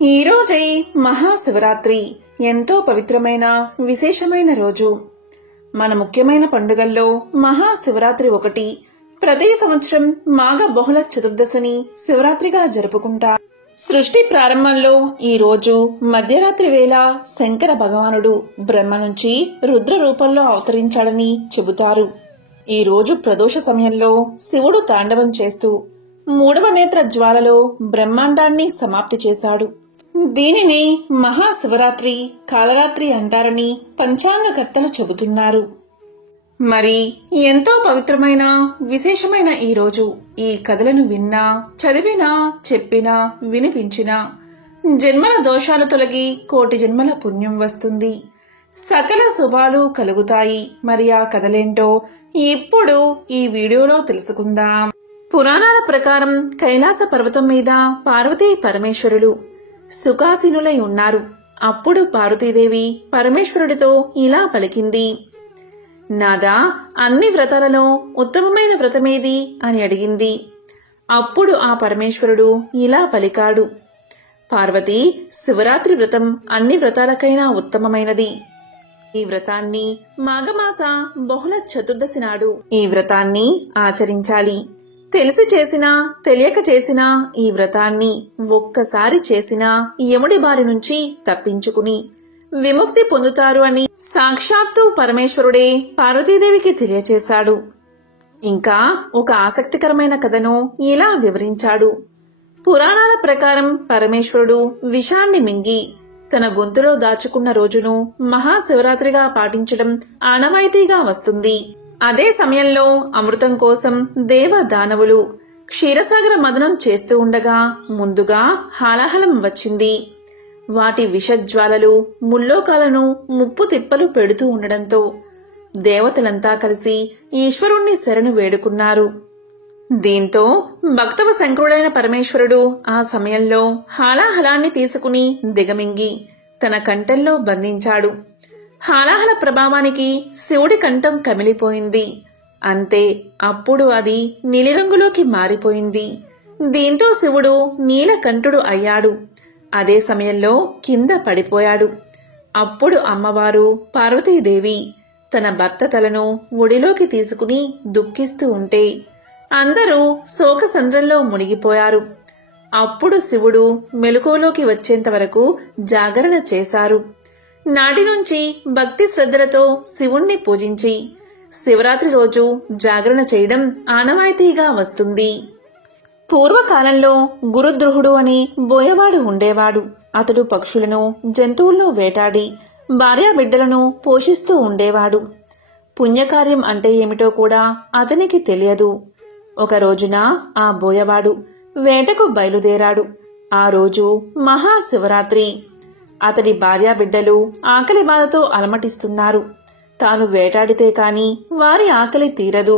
ఈ రోజే మహాశివరాత్రి ఎంతో పవిత్రమైన విశేషమైన రోజు. మన ముఖ్యమైన పండుగల్లో మహాశివరాత్రి ఒకటి. ప్రతి సంవత్సరం మాఘ బహుళ చతుర్దశిని శివరాత్రిగా జరుపుకుంటారు. సృష్టి ప్రారంభంలో ఈ రోజు మధ్యరాత్రి వేళ శంకర భగవానుడు బ్రహ్మ నుంచి రుద్ర రూపంలో అవతరించాడని చెబుతారు. ఈ రోజు ప్రదోష సమయంలో శివుడు తాండవం చేస్తూ మూడవ నేత్ర జ్వాలలో బ్రహ్మాండాన్ని సమాప్తి చేశాడు. దీనిని మహాశివరాత్రి, కాళరాత్రి అంటారని పంచాంగకర్తలు చెబుతున్నారు. మరి ఎంతో పవిత్రమైన విశేషమైన ఈ రోజు ఈ కథలను విన్నా, చదివినా, చెప్పినా, వినిపించినా జన్మల దోషాలు తొలగి కోటి జన్మల పుణ్యం వస్తుంది, సకల శుభాలు కలుగుతాయి. మరి ఆ కథలేంటో ఇప్పుడు ఈ వీడియోలో తెలుసుకుందాం. పురాణాల ప్రకారం కైలాస పర్వతం మీద పార్వతీ పరమేశ్వరులు సుఖాసీనులై ఉన్నారు. అప్పుడు పార్వతీదేవి పరమేశ్వరుడితో ఇలా పలికింది. నాదా, అన్ని వ్రతాలలో ఉత్తమమైన వ్రతమేది అని అడిగింది. అప్పుడు ఆ పరమేశ్వరుడు ఇలా పలికాడు. పార్వతీ, శివరాత్రి వ్రతం అన్ని వ్రతాలకైనా ఉత్తమమైనది. ఈ వ్రతాన్ని మాఘమాస బహుళ చతుర్దశి నాడు ఈ వ్రతాన్ని ఆచరించాలి. తెలిసి చేసినా తెలియక చేసినా ఈ వ్రతాన్ని ఒక్కసారి చేసినా యముడి బారి నుంచి తప్పించుకుని విముక్తి పొందుతారు అని సాక్షాత్తు పరమేశ్వరుడే పార్వతీదేవికి తెలియచేశాడు. ఇంకా ఒక ఆసక్తికరమైన కథను ఇలా వివరించాడు. పురాణాల ప్రకారం పరమేశ్వరుడు విషాన్ని మింగి తన గొంతులో దాచుకున్న రోజును మహాశివరాత్రిగా పాటించడం ఆనవాయితీగా వస్తుంది. అదే సమయంలో అమృతం కోసం దేవ దానవులు క్షీరసాగర మదనం చేస్తూ ఉండగా ముందుగా హాలాహలం వచ్చింది. వాటి విషజ్వాలలు ముల్లోకాలను ముప్పు తిప్పలు పెడుతూ ఉండడంతో దేవతలంతా కలిసి ఈశ్వరుణ్ణి శరణు వేడుకున్నారు. దీంతో భక్తవ శంకరుడైన పరమేశ్వరుడు ఆ సమయంలో హాలాహలాన్ని తీసుకుని దిగమింగి తన కంఠంలో బంధించాడు. హాలాహల ప్రభావానికి శివుడి కంఠం కమిలిపోయింది. అంతే, అప్పుడు అది నీలిరంగులోకి మారిపోయింది. దీంతో శివుడు నీలకంఠుడు అయ్యాడు. అదే సమయంలో కింద పడిపోయాడు. అప్పుడు అమ్మవారు పార్వతీదేవి తన భర్త తలను ఒడిలోకి తీసుకుని దుఃఖిస్తూ ఉంటే అందరూ శోకసంద్రంలో మునిగిపోయారు. అప్పుడు శివుడు మెలకువలోకి వచ్చేంత వరకు జాగరణ చేశారు. నాటి నుంచి భక్తి శ్రద్ధలతో శివుణ్ణి పూజించి శివరాత్రి రోజు జాగరణ చేయడం ఆనవాయితీగా వస్తుంది. పూర్వకాలంలో గురుద్రుహుడు అని బోయవాడు ఉండేవాడు. అతడు పక్షులను, జంతువులను వేటాడి భార్యాబిడ్డలను పోషిస్తూ ఉండేవాడు. పుణ్యకార్యం అంటే ఏమిటో కూడా అతనికి తెలియదు. ఒక రోజున ఆ బోయవాడు వేటకు బయలుదేరాడు. ఆ రోజు మహాశివరాత్రి. అతడి భార్యాబిడ్డలు ఆకలి బాధతో అలమటిస్తున్నారు. తాను వేటాడితే కాని వారి ఆకలి తీరదు.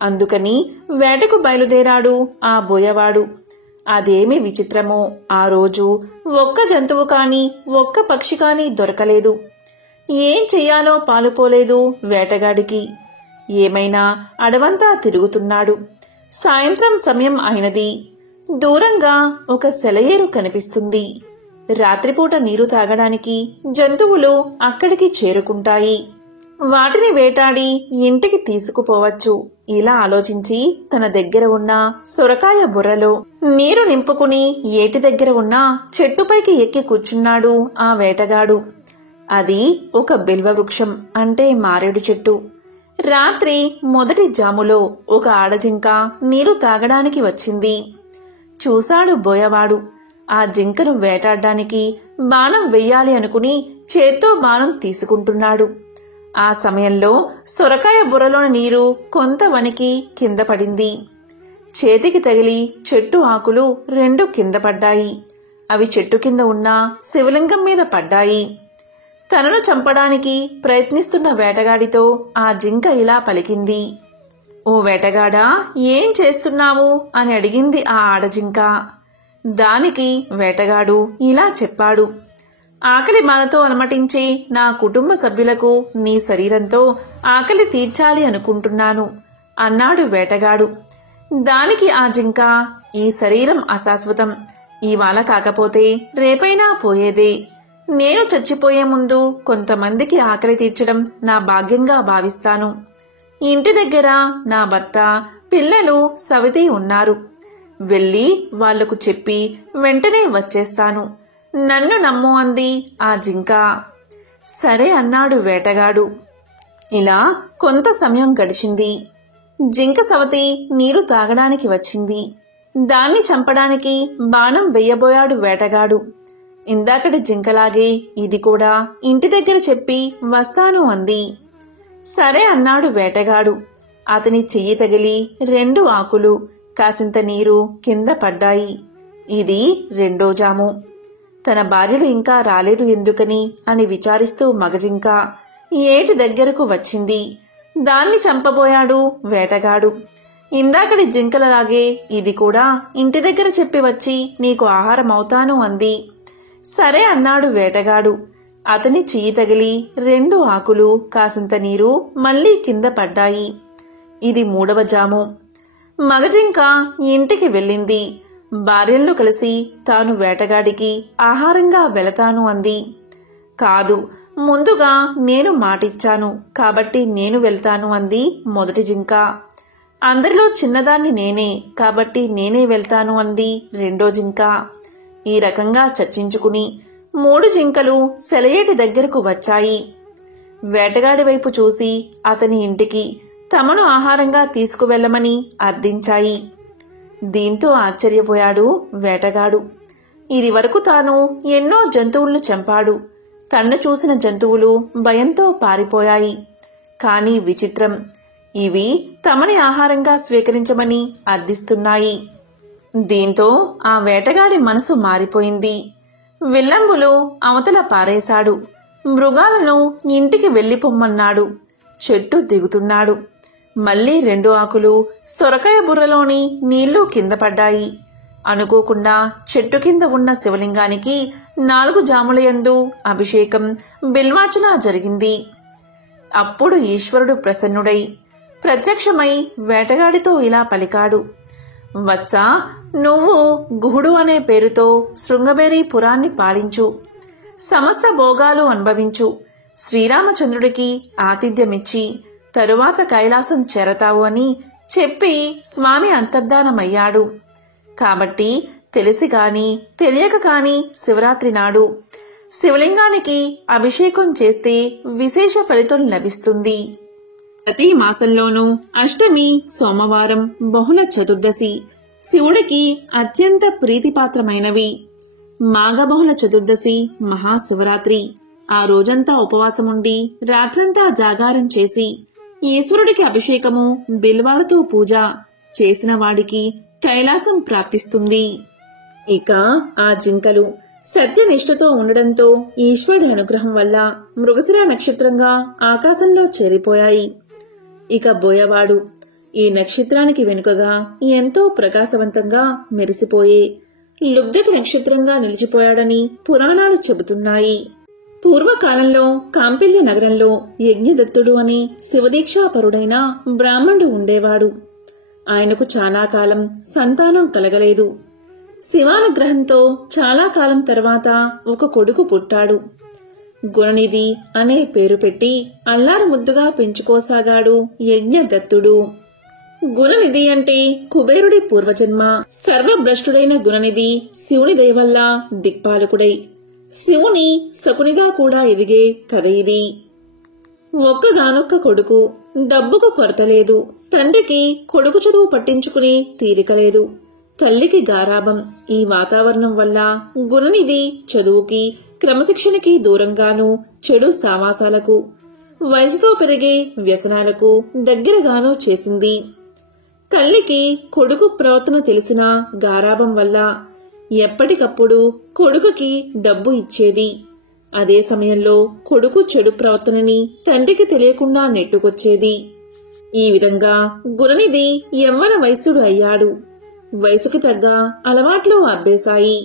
అందుకని వేటకు బయలుదేరాడు ఆ బోయవాడు. అదేమి విచిత్రమో, ఆ రోజు ఒక్క జంతువు కాని ఒక్క పక్షి కాని దొరకలేదు. ఏం చెయ్యాలో పాలుపోలేదు వేటగాడికి. ఏమైనా అడవంతా తిరుగుతున్నాడు. సాయంత్రం సమయం అయినది. దూరంగా ఒక సెలయేరు కనిపిస్తుంది. రాత్రిపూట నీరు తాగడానికి జంతువులు అక్కడికి చేరుకుంటాయి. వాటిని వేటాడి ఇంటికి తీసుకుపోవచ్చు. ఇలా ఆలోచించి తన దగ్గర ఉన్న సొరకాయ బుర్రలో నీరు నింపుకుని ఏటి దగ్గర ఉన్న చెట్టుపైకి ఎక్కి కూర్చున్నాడు ఆ వేటగాడు. అది ఒక బిల్వ వృక్షం, అంటే మారేడు చెట్టు. రాత్రి మొదటి జాములో ఒక ఆడజింక నీరు తాగడానికి వచ్చింది. చూశాడు బోయవాడు. ఆ జింకను వేటాడ్డానికి బాణం వెయ్యాలి అనుకుని చేత్తో బాణం తీసుకుంటున్నాడు. ఆ సమయంలో సొరకాయ బుర్రలోని నీరు కొంత వనికి కింద పడింది. చేతికి తగిలి చెట్టు ఆకులు రెండు కింద పడ్డాయి. అవి చెట్టు కింద ఉన్న శివలింగం మీద పడ్డాయి. తనను చంపడానికి ప్రయత్నిస్తున్న వేటగాడితో ఆ జింక ఇలా పలికింది. ఓ వేటగాడా, ఏం చేస్తున్నావు అని అడిగింది ఆ ఆడజింక. దానికి వేటగాడు ఇలా చెప్పాడు. ఆకలి బాధతో అలమటించి నా కుటుంబ సభ్యులకు నీ శరీరంతో ఆకలి తీర్చాలి అనుకుంటున్నాను అన్నాడు వేటగాడు. దానికి ఆ జింక, ఈ శరీరం అశాశ్వతం, ఇవాళ కాకపోతే రేపైనా పోయేదే. నేను చచ్చిపోయే ముందు కొంతమందికి ఆకలి తీర్చడం నా భాగ్యంగా భావిస్తాను. ఇంటి దగ్గర నా భర్త, పిల్లలు, సవితి ఉన్నారు. వెళ్ళి వాళ్లకు చెప్పి వెంటనే వచ్చేస్తాను. నన్ను నమ్ము అంది ఆ జింక. సరే అన్నాడు వేటగాడు. ఇలా కొంత సమయం గడిచింది. జింక సవతి నీరు తాగడానికి వచ్చింది. దాన్ని చంపడానికి బాణం వెయ్యబోయాడు వేటగాడు. ఇందాకటి జింకలాగే ఇది కూడా ఇంటి దగ్గర చెప్పి వస్తాను అంది. సరే అన్నాడు వేటగాడు. అతని చెయ్యి తగిలి 2 ఆకులు, కాసింత నీరు కింద పడ్డాయి. ఇది 2వ జాము. తన భార్యలు ఇంకా రాలేదు ఎందుకని అని విచారిస్తూ మగజింక ఏటి దగ్గరకు వచ్చింది. దాన్ని చంపబోయాడు వేటగాడు. ఇందాకటి జింకలలాగే ఇది కూడా ఇంటి దగ్గర చెప్పి వచ్చి నీకు ఆహారం అవుతాను అంది. సరే అన్నాడు వేటగాడు. అతని చెయ్యి తగిలి 2 ఆకులు, కాసింత నీరు మళ్లీ కింద పడ్డాయి. ఇది 3వ జాము. మగజింక ఇంటికి వెళ్ళింది. భార్యలను కలిసి తాను వేటగాడికి ఆహారంగా వెళతాను అంది. కాదు, ముందుగా నేను మాటిచ్చాను కాబట్టి నేను వెళ్తాను అంది మొదటి జింక. అందరిలో చిన్నదాన్ని నేనే కాబట్టి నేనే వెళ్తాను అంది 2వ జింక. ఈ రకంగా చర్చించుకుని 3 జింకలు సెలయేటి దగ్గరకు వచ్చాయి. వేటగాడి వైపు చూసి అతని ఇంటికి తమను ఆహారంగా తీసుకువెళ్లమని అర్థించాయి. దీంతో ఆశ్చర్యపోయాడు వేటగాడు. ఇది వరకు తాను ఎన్నో జంతువులను చంపాడు. తన్ను చూసిన జంతువులు భయంతో పారిపోయాయి. కాని విచిత్రం, ఇవి తమని ఆహారంగా స్వీకరించమని అర్థిస్తున్నాయి. దీంతో ఆ వేటగాడి మనసు మారిపోయింది. విల్లంబులు అవతల పారేశాడు. మృగాలను ఇంటికి వెళ్లిపొమ్మన్నాడు. చెట్టు దిగుతున్నాడు. మళ్లీ 2 ఆకులు, సొరకాయ బుర్రలోని నీళ్లు కింద పడ్డాయి. అనుకోకుండా చెట్టు కింద ఉన్న శివలింగానికి 4 జాములయందు అభిషేకం, బిల్వార్చన జరిగింది. అప్పుడు ఈశ్వరుడు ప్రసన్నుడై ప్రత్యక్షమై వేటగాడితో ఇలా పలికాడు. వత్సా, నువ్వు గుహుడు అనే పేరుతో శృంగబేరి పురాన్ని పాలించు, సమస్త భోగాలు అనుభవించు. శ్రీరామచంద్రుడికి ఆతిథ్యమిచ్చి తరువాత కైలాసం చేరతావు అని చెప్పి స్వామి అంతర్ధానమయ్యాడు. కాబట్టి తెలిసి కాని తెలియక కాని శివరాత్రి నాడు శివలింగానికి అభిషేకం చేస్తే విశేష ఫలితం లభిస్తుంది. ప్రతి మాసంలోనూ అష్టమి, సోమవారం, బహుళ చతుర్దశి శివుడికి అత్యంత ప్రీతిపాత్రమైనవి. మాఘబహుళ చతుర్దశి మహాశివరాత్రి. ఆ రోజంతా ఉపవాసముండి రాత్రంతా జాగారం చేసి ఈశ్వరుడికి అభిషేకము, బిల్వాలతో పూజ చేసిన వాడికి కైలాసం ప్రాప్తిస్తుంది. ఇక ఆ జింకలు సత్యనిష్టతో ఉండడంతో ఈశ్వరుడి అనుగ్రహం వల్ల మృగశిర నక్షత్రంగా ఆకాశంలో చేరిపోయాయి. ఇక బోయవాడు ఈ నక్షత్రానికి వెనుకగా ఎంతో ప్రకాశవంతంగా మెరిసిపోయే లుబ్ధకి నక్షత్రంగా నిలిచిపోయాడని పురాణాలు చెబుతున్నాయి. పూర్వకాలంలో కాంపిల్య నగరంలో యజ్ఞదత్తుడు అని శివదీక్షాపరుడైన బ్రాహ్మణుడు ఉండేవాడు. ఆయనకు చాలా కాలం సంతానం కలగలేదు. శివానుగ్రహంతో చాలా కాలం తర్వాత ఒక కొడుకు పుట్టాడు. గుణనిధి అనే పేరు పెట్టి అల్లారు ముద్దుగా పెంచుకోసాగాడు యజ్ఞదత్తుడు. గుణనిధి అంటే కుబేరుడి పూర్వజన్మ. సర్వభ్రష్టుడైన గుణనిధి శివుని దయవల్ల దిక్పాలకుడై శివుని శకునిగా కూడా ఎదిగే కథ ఇది. ఒక్కగానొక్క కొడుకు, డబ్బుకు కొరత లేదు. తండ్రికి కొడుకు చదువు పట్టించుకుని తీరికలేదు. తల్లికి గారాబం. ఈ వాతావరణం వల్ల గుణనిధి చదువుకి, క్రమశిక్షణకి దూరంగానూ, చెడు సావాసాలకు, వయసుతో పెరిగే వ్యసనాలకు దగ్గరగానూ చేసింది. తల్లికి కొడుకు ప్రవర్తన తెలిసిన గారాబం వల్ల ఎప్పటికప్పుడు కొడుకుకి డబ్బు ఇచ్చేది. అదే సమయంలో కొడుకు చెడు ప్రవర్తనని తండ్రికి తెలియకుండా నెట్టుకొచ్చేది. ఈ విధంగా గుణనిధి యవ్వన వయస్సుడు అయ్యాడు. వయసుకు తగ్గ అలవాట్లు అబ్బేశాయి.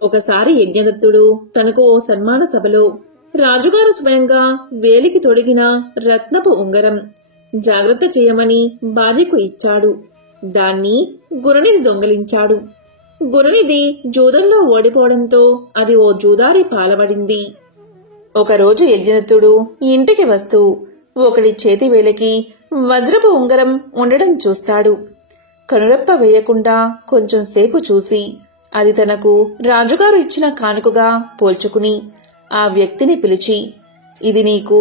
ఒకసారి యజ్ఞదత్తుడు తనకు ఓ సన్మాన సభలో రాజుగారు స్వయంగా వేలికి తొడిగిన రత్నపు ఉంగరం జాగ్రత్త చేయమని భార్యకు ఇచ్చాడు. దాన్ని గుణనిధి దొంగలించాడు. గురునిధి జూదంలో ఓడిపోవడంతో అది ఓ జూదారి పాలబడింది. ఒకరోజు యజ్ఞదత్తుడు ఇంటికి వస్తూ ఒకడి చేతివేలికి వజ్రపు ఉంగరం ఉండడం చూస్తాడు. కనురెప్ప వేయకుండా కొంచెం సేపు చూసి అది తనకు రాజుగారు ఇచ్చిన కానుకగా పోల్చుకుని ఆ వ్యక్తిని పిలిచి, ఇది నీకు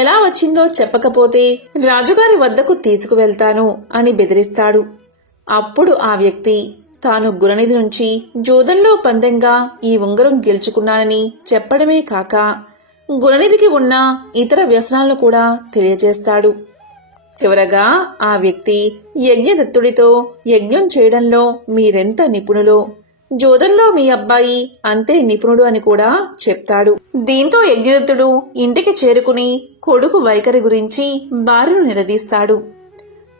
ఎలా వచ్చిందో చెప్పకపోతే రాజుగారి వద్దకు తీసుకువెళ్తాను అని బెదిరిస్తాడు. అప్పుడు ఆ వ్యక్తి తాను గుణనిధి నుంచి జూదంలో పందెంగా ఈ ఉంగరం గెలుచుకున్నానని చెప్పడమే కాక గుణనిధికి ఉన్న ఇతర వ్యసనాలను కూడా తెలియజేస్తాడు. చివరగా ఆ వ్యక్తి యజ్ఞదత్తుడితో యజ్ఞం చేయడంలో మీరెంత నిపుణులో జూదంలో మీ అబ్బాయి అంతే నిపుణుడు అని కూడా చెప్తాడు. దీంతో యజ్ఞదత్తుడు ఇంటికి చేరుకుని కొడుకు వైఖరి గురించి భార్యను నిలదీస్తాడు.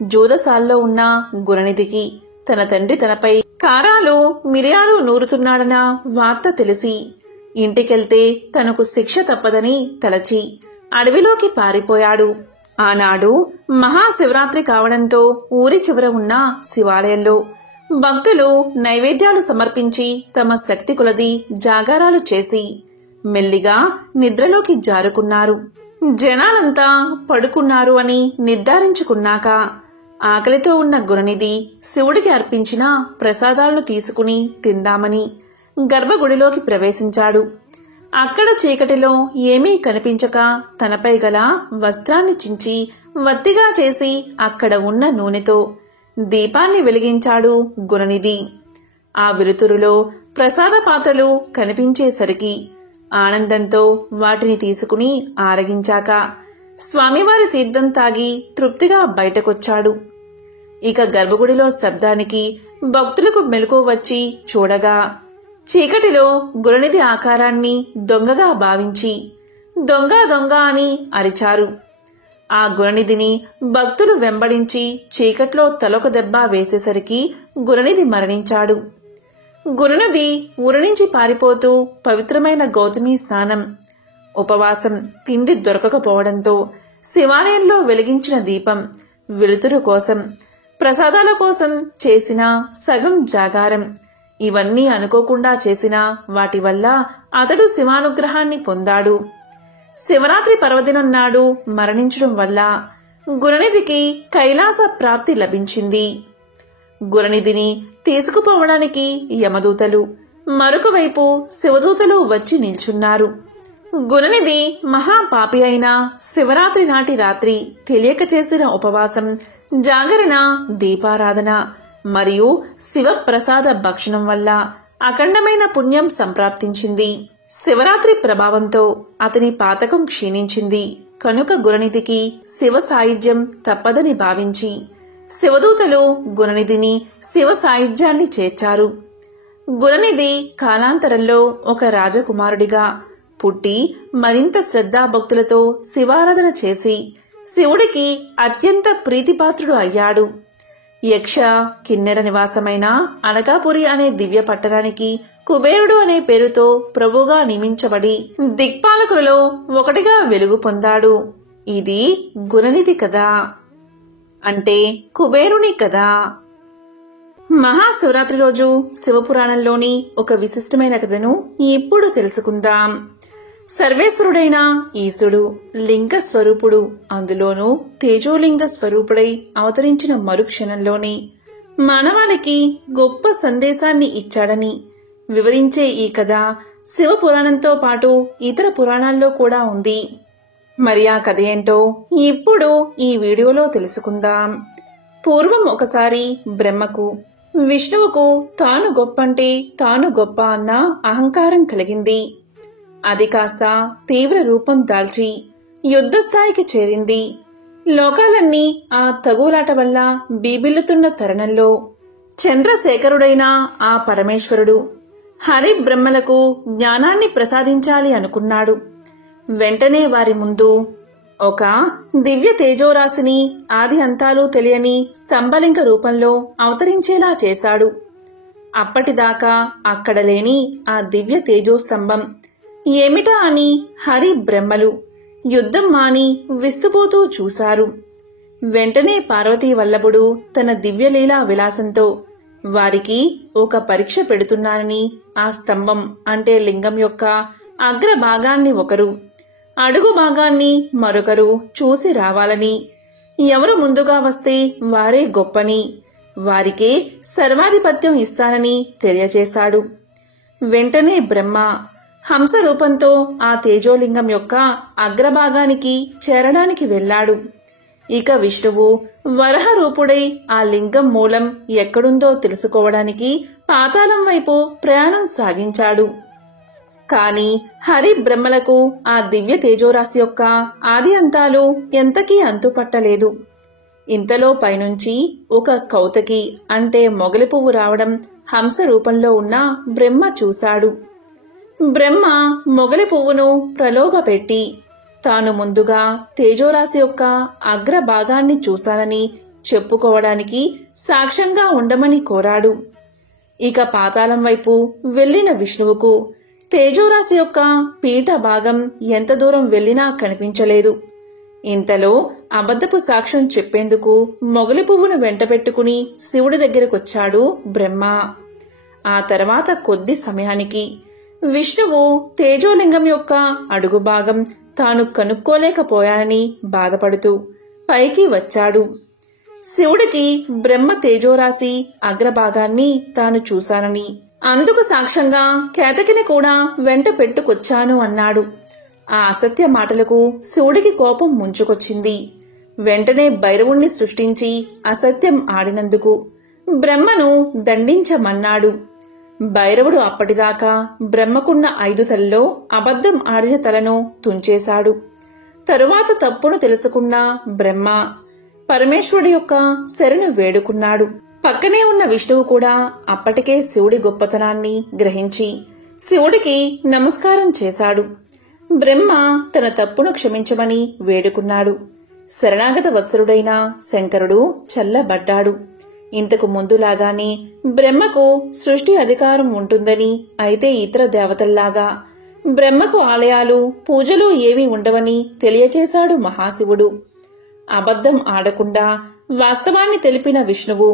జూదశాలలో ఉన్న గుణనిధికి తన తండ్రి తనపై కారాలు మిరియాలు నూరుతున్నాడన్న వార్త తెలిసి ఇంటికెళ్తే తనకు శిక్ష తప్పదని తలచి అడవిలోకి పారిపోయాడు. ఆనాడు మహాశివరాత్రి కావడంతో ఊరి చివర ఉన్న శివాలయంలో భక్తులు నైవేద్యాలు సమర్పించి తమ శక్తి కొలది జాగారాలు చేసి మెల్లిగా నిద్రలోకి జారుకున్నారు. జనాలంతా పడుకున్నారు అని నిర్ధారించుకున్నాక ఆకలితో ఉన్న గుణనిధి శివుడికి అర్పించిన ప్రసాదాలను తీసుకుని తిందామని గర్భగుడిలోకి ప్రవేశించాడు. అక్కడ చీకటిలో ఏమీ కనిపించక తనపై గల వస్త్రాన్ని చించి వత్తిగా చేసి అక్కడ ఉన్న నూనెతో దీపాన్ని వెలిగించాడు గుణనిధి. ఆ వెలుతురులో ప్రసాద పాత్రలు కనిపించేసరికి ఆనందంతో వాటిని తీసుకుని ఆరగించాక స్వామివారి తీర్థం తాగి తృప్తిగా బయటకొచ్చాడు. ఇక గర్భగుడిలో శబ్దానికి భక్తులకు మెలకువ వచ్చి చూడగా చీకటిలో గుణనిధి ఆకారాన్ని దొంగగా భావించి దొంగ దొంగ అని అరిచారు. ఆ గుణనిధిని భక్తులు వెంబడించి చీకట్లో తలొక దెబ్బ వేసేసరికి గుణనిధి మరణించాడు. గుణనిధి ఊరి నుంచి పారిపోతూ పవిత్రమైన గౌతమి స్నానం, ఉపవాసం, తిండి దొరకకపోవడంతో శివాలయంలో వెలిగించిన దీపం, వెలుతురు కోసం, ప్రసాదాల కోసం చేసిన సగం జాగారం ఇవన్నీ అనుకోకుండా చేసిన వాటి వల్ల అతడు శివానుగ్రహాన్ని పొందాడు. శివరాత్రి పర్వదినం నాడు మరణించడం వల్ల గుణనిధికి కైలాస ప్రాప్తి లభించింది. గుణనిధిని తీసుకుపోవడానికి యమదూతలు, మరొక వైపు శివదూతలు వచ్చి నిల్చున్నారు. గుణనిధి మహాపాపి అయిన శివరాత్రి నాటి రాత్రి తెలియక చేసిన ఉపవాసం, జాగరణ, దీపారాధన మరియు శివప్రసాద భక్షణం వల్ల అఖండమైన పుణ్యం సంప్రాప్తించింది. శివరాత్రి ప్రభావంతో అతని పాతకం క్షీణించింది కనుక గుణనిధికి శివ సాయుధ్యం తప్పదని భావించి శివదూతలు గుణనిధిని శివ సాయుధ్యాన్ని చేర్చారు. గుణనిధి కాలాంతరంలో ఒక రాజకుమారుడిగా పుట్టి మరింత శ్రద్ధాభక్తులతో శివారాధన చేసి శివుడికి అత్యంత ప్రీతిపాత్రుడు అయ్యాడు. యక్ష కిన్నెర నివాసమైన అనకాపురి అనే దివ్య పట్టణానికి కుబేరుడు అనే పేరుతో ప్రభుగా నియమించబడి దిక్పాలకులలో ఒకటిగా వెలుగు పొందాడు. ఇది గుణనిధి కథ, అంటే కుబేరుని కథ. మహాశివరాత్రి రోజు శివపురాణంలోని ఒక విశిష్టమైన కథను ఇప్పుడు తెలుసుకుందాం. సర్వేశ్వరుడైన ఈశుడు లింగ స్వరూపుడు, అందులోనూ తేజోలింగ స్వరూపుడై అవతరించిన మరుక్షణంలోనే మానవాళికి గొప్ప సందేశాన్ని ఇచ్చాడని వివరించే ఈ కథ శివపురాణంతో పాటు ఇతర పురాణాల్లో కూడా ఉంది. మరి ఆ కథ ఏంటో ఇప్పుడు ఈ వీడియోలో తెలుసుకుందాం. పూర్వం ఒకసారి బ్రహ్మకు విష్ణువుకు తాను గొప్పంటే తాను గొప్ప అన్న అహంకారం కలిగింది. అది కాస్త తీవ్ర రూపం దాల్చి యుద్ధస్థాయికి చేరింది. లోకాలన్నీ ఆ తగులాట వల్ల బీబిల్లుతున్న తరుణంలో చంద్రశేఖరుడైన ఆ పరమేశ్వరుడు హరి బ్రహ్మలకు జ్ఞానాన్ని ప్రసాదించాలి అనుకున్నాడు. వెంటనే వారి ముందు ఒక దివ్య తేజోరాశిని ఆది అంతాలు తెలియని స్తంభలింగ రూపంలో అవతరించేలా చేశాడు. అప్పటిదాకా అక్కడ లేని ఆ దివ్య తేజోస్తంభం ఏమిటా అని హరి బ్రహ్మలు యుద్ధం మాని విస్తుపోతూ చూశారు. వెంటనే పార్వతీ వల్లభుడు తన దివ్యలీలా విలాసంతో వారికి ఒక పరీక్ష పెడుతున్నానని ఆ స్తంభం అంటే లింగం యొక్క అగ్ర భాగాన్ని ఒకరు, అడుగు భాగాన్ని మరొకరు చూసి రావాలని, ఎవరు ముందుగా వస్తే వారే గొప్పని, వారికే సర్వాధిపత్యం ఇస్తానని తెలియచేశాడు. వెంటనే బ్రహ్మ హంస రూపంతో ఆ తేజోలింగం యొక్క అగ్రభాగానికి చేరడానికి వెళ్లాడు. ఇక విష్ణువు వరహ రూపుడై ఆ లింగం మూలం ఎక్కడుందో తెలుసుకోవడానికి పాతాళం వైపు ప్రయాణం సాగించాడు. కాని హరి బ్రహ్మలకు ఆ దివ్య తేజోరాశి యొక్క ఆది అంతాలు ఎంతకీ అంతుపట్టలేదు. ఇంతలో పైనుంచి ఒక కౌతకి అంటే మొగలి పువ్వు రావడం హంస రూపంలో ఉన్న బ్రహ్మ చూశాడు. బ్రహ్మ మొగలి పువ్వును ప్రలోభపెట్టి తాను ముందుగా తేజోరాశి యొక్క అగ్ర భాగాన్ని చూశానని చెప్పుకోవడానికి సాక్ష్యంగా ఉండమని కోరాడు. ఇక పాతాళం వైపు వెళ్లిన విష్ణువుకు తేజోరాశి యొక్క పీఠ భాగం ఎంత దూరం వెళ్లినా కనిపించలేదు. ఇంతలో అబద్ధపు సాక్ష్యం చెప్పేందుకు మొగలి పువ్వును వెంటబెట్టుకుని శివుడి దగ్గరకొచ్చాడు బ్రహ్మ. ఆ తర్వాత కొద్ది సమయానికి విష్ణువు తేజోలింగం యొక్క అడుగు భాగం తాను కనుక్కోలేకపోయానని బాధపడుతూ పైకి వచ్చాడు. శివుడికి బ్రహ్మ తేజోరాశి అగ్రభాగాన్ని తాను చూశానని, అందుకు సాక్ష్యంగా కేతకిని కూడా వెంట పెట్టుకొచ్చాను అన్నాడు. ఆ అసత్య మాటలకు శివుడికి కోపం ముంచుకొచ్చింది. వెంటనే భైరవుణ్ణి సృష్టించి అసత్యం ఆడినందుకు బ్రహ్మను దండించమన్నాడు. భైరవుడు అప్పటిదాకా బ్రహ్మకున్న 5 తలలో అబద్ధం ఆడిన తలను తుంచేశాడు. తరువాత తప్పును తెలుసుకున్న బ్రహ్మ పరమేశ్వరుడి యొక్క శరణు వేడుకున్నాడు. పక్కనే ఉన్న విష్ణువు కూడా అప్పటికే శివుడి గొప్పతనాన్ని గ్రహించి శివుడికి నమస్కారం చేశాడు. బ్రహ్మ తన తప్పును క్షమించమని వేడుకున్నాడు. శరణాగత వత్సరుడైన శంకరుడు చల్లబడ్డాడు. ఇంతకు ముందులాగానే బ్రహ్మకు సృష్టి అధికారం ఉంటుందని, అయితే ఇతర దేవతల్లాగా బ్రహ్మకు ఆలయాలు పూజలు ఏవీ ఉండవని తెలియచేశాడు మహాశివుడు. అబద్ధం ఆడకుండా వాస్తవాన్ని తెలిపిన విష్ణువు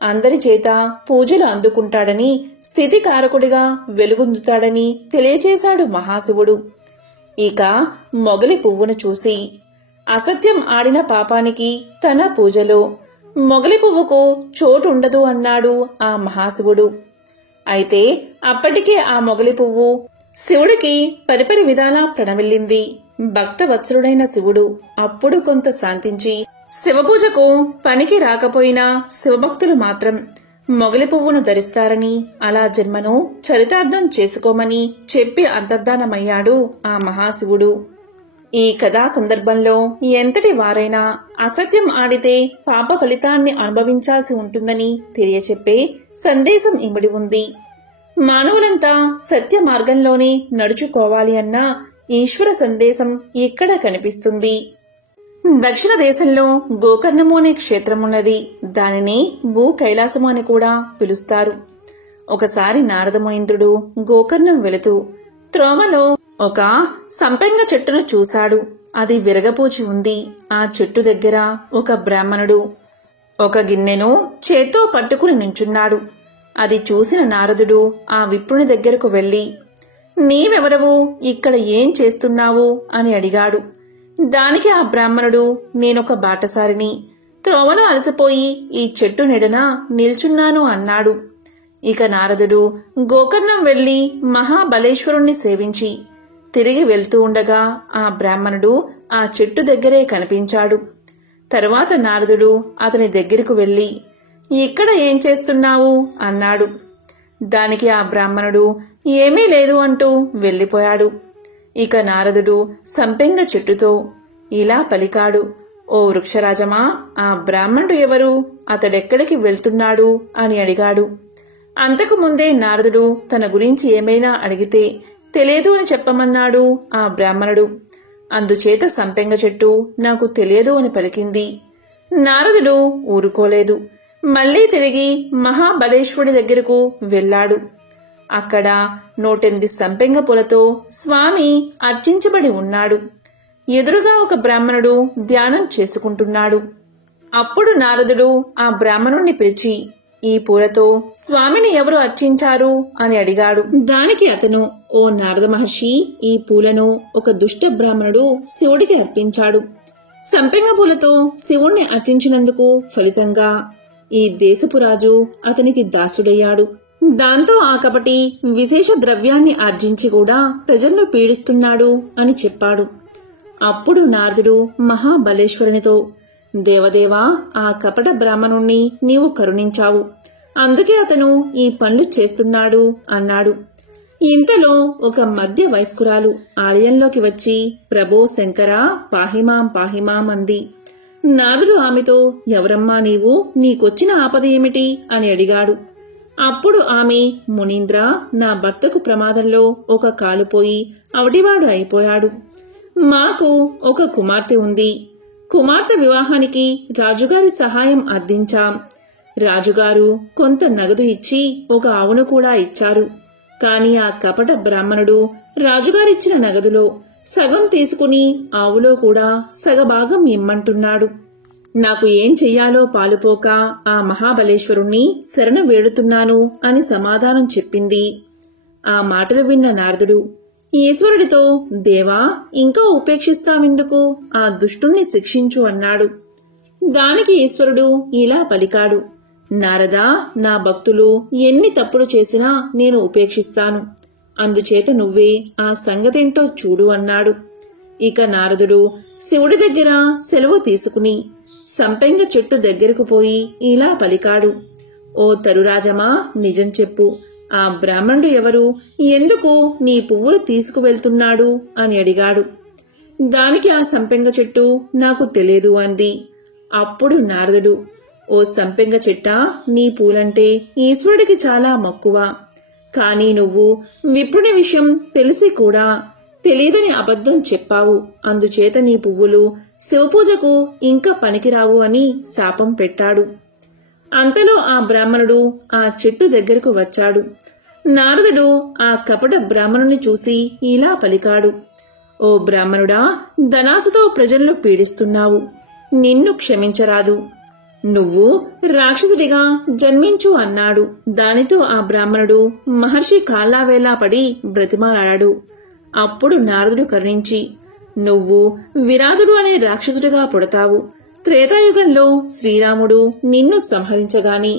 అందరి చేత పూజలు అందుకుంటాడని, స్థితికారకుడిగా వెలుగొందుతాడని తెలియచేశాడు మహాశివుడు. ఇక మొగలి పువ్వును చూసి అసత్యం ఆడిన పాపానికి తన పూజలో మొగలి పువ్వుకు చోటుండదు అన్నాడు ఆ మహాశివుడు. అయితే అప్పటికే ఆ మొగలి పువ్వు శివుడికి పరిపరి విధాలా ప్రణమిల్లింది. భక్తవత్సరుడైన శివుడు అప్పుడు కొంత శాంతించి శివపూజకు పనికి రాకపోయినా శివభక్తులు మాత్రం మొగలి పువ్వును ధరిస్తారని, అలా జన్మను చరితార్థం చేసుకోమని చెప్పి అంతర్ధానమయ్యాడు ఆ మహాశివుడు. ఈ కథా సందర్భంలో ఎంతటి వారైనా అసత్యం ఆడితే పాప ఫలితాన్ని అనుభవించాల్సి ఉంటుందని తెలియచెప్పే సందేశం ఇమిడి ఉంది. మానవులంతా సత్య మార్గంలోనే నడుచుకోవాలి అన్న ఈశ్వర సందేశం ఇక్కడ కనిపిస్తుంది. దక్షిణ దేశంలో గోకర్ణము అనే క్షేత్రమున్నది. దానిని భూ కైలాసము అని కూడా పిలుస్తారు. ఒకసారి నారదమోయింద్రుడు గోకర్ణం వెళుతూ త్రోవలో ఒక సంపెంగ చెట్టును చూశాడు. అది విరగపూచి ఉంది. ఆ చెట్టు దగ్గర ఒక బ్రాహ్మణుడు ఒక గిన్నెను చేత్తో పట్టుకుని నించున్నాడు. అది చూసిన నారదుడు ఆ విప్రుని దగ్గరకు వెళ్లి, నీవెవరవు, ఇక్కడ ఏం చేస్తున్నావు అని అడిగాడు. దానికి ఆ బ్రాహ్మణుడు, నేనొక బాటసారిని, త్రోవలో అలసిపోయి ఈ చెట్టు నెడన నిల్చున్నాను అన్నాడు. ఇక నారదుడు గోకర్ణం వెళ్లి మహాబలేశ్వరుణ్ణి సేవించి తిరిగి వెళ్తూ ఉండగా ఆ బ్రాహ్మణుడు ఆ చెట్టు దగ్గరే కనిపించాడు. తరువాత నారదుడు అతని దగ్గరకు వెళ్లి, ఇక్కడ ఏం చేస్తున్నావు అన్నాడు. దానికి ఆ బ్రాహ్మణుడు ఏమీ లేదు అంటూ వెళ్లిపోయాడు. ఇక నారదుడు సంపెంగ చెట్టుతో ఇలా పలికాడు, ఓ వృక్షరాజమా, ఆ బ్రాహ్మణుడు ఎవరు, అతడెక్కడికి వెళ్తున్నాడు అని అడిగాడు. అంతకు ముందే నారదుడు తన గురించి ఏమైనా అడిగితే తెలియదు అని చెప్పమన్నాడు ఆ బ్రాహ్మణుడు. అందుచేత సంపెంగ చెట్టు నాకు తెలియదు అని పలికింది. నారదుడు ఊరుకోలేదు. మళ్లీ తిరిగి మహాబలేశ్వరుడి దగ్గరకు వెళ్లాడు. అక్కడ 108 సంపెంగ పూలతో స్వామి అర్చించబడి ఉన్నాడు. ఎదురుగా ఒక బ్రాహ్మణుడు ధ్యానం చేసుకుంటున్నాడు. అప్పుడు నారదుడు ఆ బ్రాహ్మణుణ్ణి పిలిచి, ఈ పూలతో స్వామిని ఎవరు అర్చించారు అని అడిగాడు. దానికి అతను, ఓ నారద మహర్షి, ఈ పూలను ఒక దుష్ట బ్రాహ్మణుడు శివుడికి అర్పించాడు. సంపెంగ పూలతో శివుణ్ణి అర్చించినందుకు ఫలితంగా ఈ దేశపు రాజు అతనికి దాసుడయ్యాడు. దాంతో ఆ కపటి విశేష ద్రవ్యాన్ని ఆర్జించి కూడా ప్రజలను పీడిస్తున్నాడు అని చెప్పాడు. అప్పుడు నారదుడు మహాబలేశ్వరునితో, దేవదేవా, ఆ కపట బ్రాహ్మణుణ్ణి నీవు కరుణించావు, అందుకే అతను ఈ పనులు చేస్తున్నాడు అన్నాడు. ఇంతలో ఒక మధ్య వయస్కురాలు ఆలయంలోకి వచ్చి, ప్రభో శంకర, పాహిమాం పాహిమాం అంది. నారదుడు ఆమెతో, ఎవరమ్మా నీవు, నీకొచ్చిన ఆపద ఏమిటి అని అడిగాడు. అప్పుడు ఆమె, మునీంద్ర, నా భర్తకు ప్రమాదంలో ఒక కాలు పోయి అవటివాడు అయిపోయాడు. మాకు ఒక కుమార్తె ఉంది. కుమార్తె వివాహానికి రాజుగారి సహాయం అర్థించాం. రాజుగారు కొంత నగదు ఇచ్చి ఒక ఆవును కూడా ఇచ్చారు. కాని ఆ కపట బ్రాహ్మణుడు రాజుగారిచ్చిన నగదులో సగం తీసుకుని ఆవులో కూడా సగభాగం ఇమ్మంటున్నాడు. నాకు ఏం చెయ్యాలో పాలుపోక ఆ మహాబలేశ్వరుణ్ణి శరణు వేడుతున్నాను అని సమాధానం చెప్పింది. ఆ మాటలు విన్న నారదుడు ఈశ్వరుడితో, దేవా, ఇంకా ఉపేక్షిస్తావెందుకు, ఆ దుష్టుణ్ణి శిక్షించు అన్నాడు. దానికి ఈశ్వరుడు ఇలా పలికాడు, నారదా, నా భక్తులు ఎన్ని తప్పులు చేసినా నేను ఉపేక్షిస్తాను. అందుచేత నువ్వే ఆ సంగతేంటో చూడు అన్నాడు. ఇక నారదుడు శివుడి దగ్గర సెలవు తీసుకుని సంపెంగ చెట్టు దగ్గరకు పోయి ఇలా పలికాడు, ఓ తరురాజమా, నిజం చెప్పు, ఆ బ్రాహ్మణుడు ఎవరు, ఎందుకు నీ పువ్వులు తీసుకువెళ్తున్నాడు అని అడిగాడు. దానికి ఆ సంపెంగ చెట్టు, నాకు తెలియదు అంది. అప్పుడు నారదుడు, ఓ సంపెంగ చెట్టా, నీ పూలంటే ఈశ్వరుడికి చాలా మక్కువ. కాని నువ్వు విప్రుని విషయం తెలిసి కూడా తెలియదని అబద్ధం చెప్పావు. అందుచేత నీ పువ్వులు శివపూజకు ఇంకా పనికిరావు అని శాపం పెట్టాడు. అంతలో ఆ బ్రాహ్మణుడు ఆ చెట్టు దగ్గరకు వచ్చాడు. నారదుడు ఆ కపట బ్రాహ్మణుని చూసి ఇలా పలికాడు, ఓ బ్రాహ్మణుడా, ధనాశతో ప్రజలను పీడిస్తున్నావు. నిన్ను క్షమించరాదు. నువ్వు రాక్షసుడిగా జన్మించు అన్నాడు. దానితో ఆ బ్రాహ్మణుడు మహర్షి కాళ్లావేలా పడి బ్రతిమాలాడాడు. అప్పుడు నారదుడు కరుణించి, నువ్వు విరాధుడు అనే రాక్షసుడిగా పుడతావు. త్రేతాయుగంలో శ్రీరాముడు నిన్ను సంహరించగాని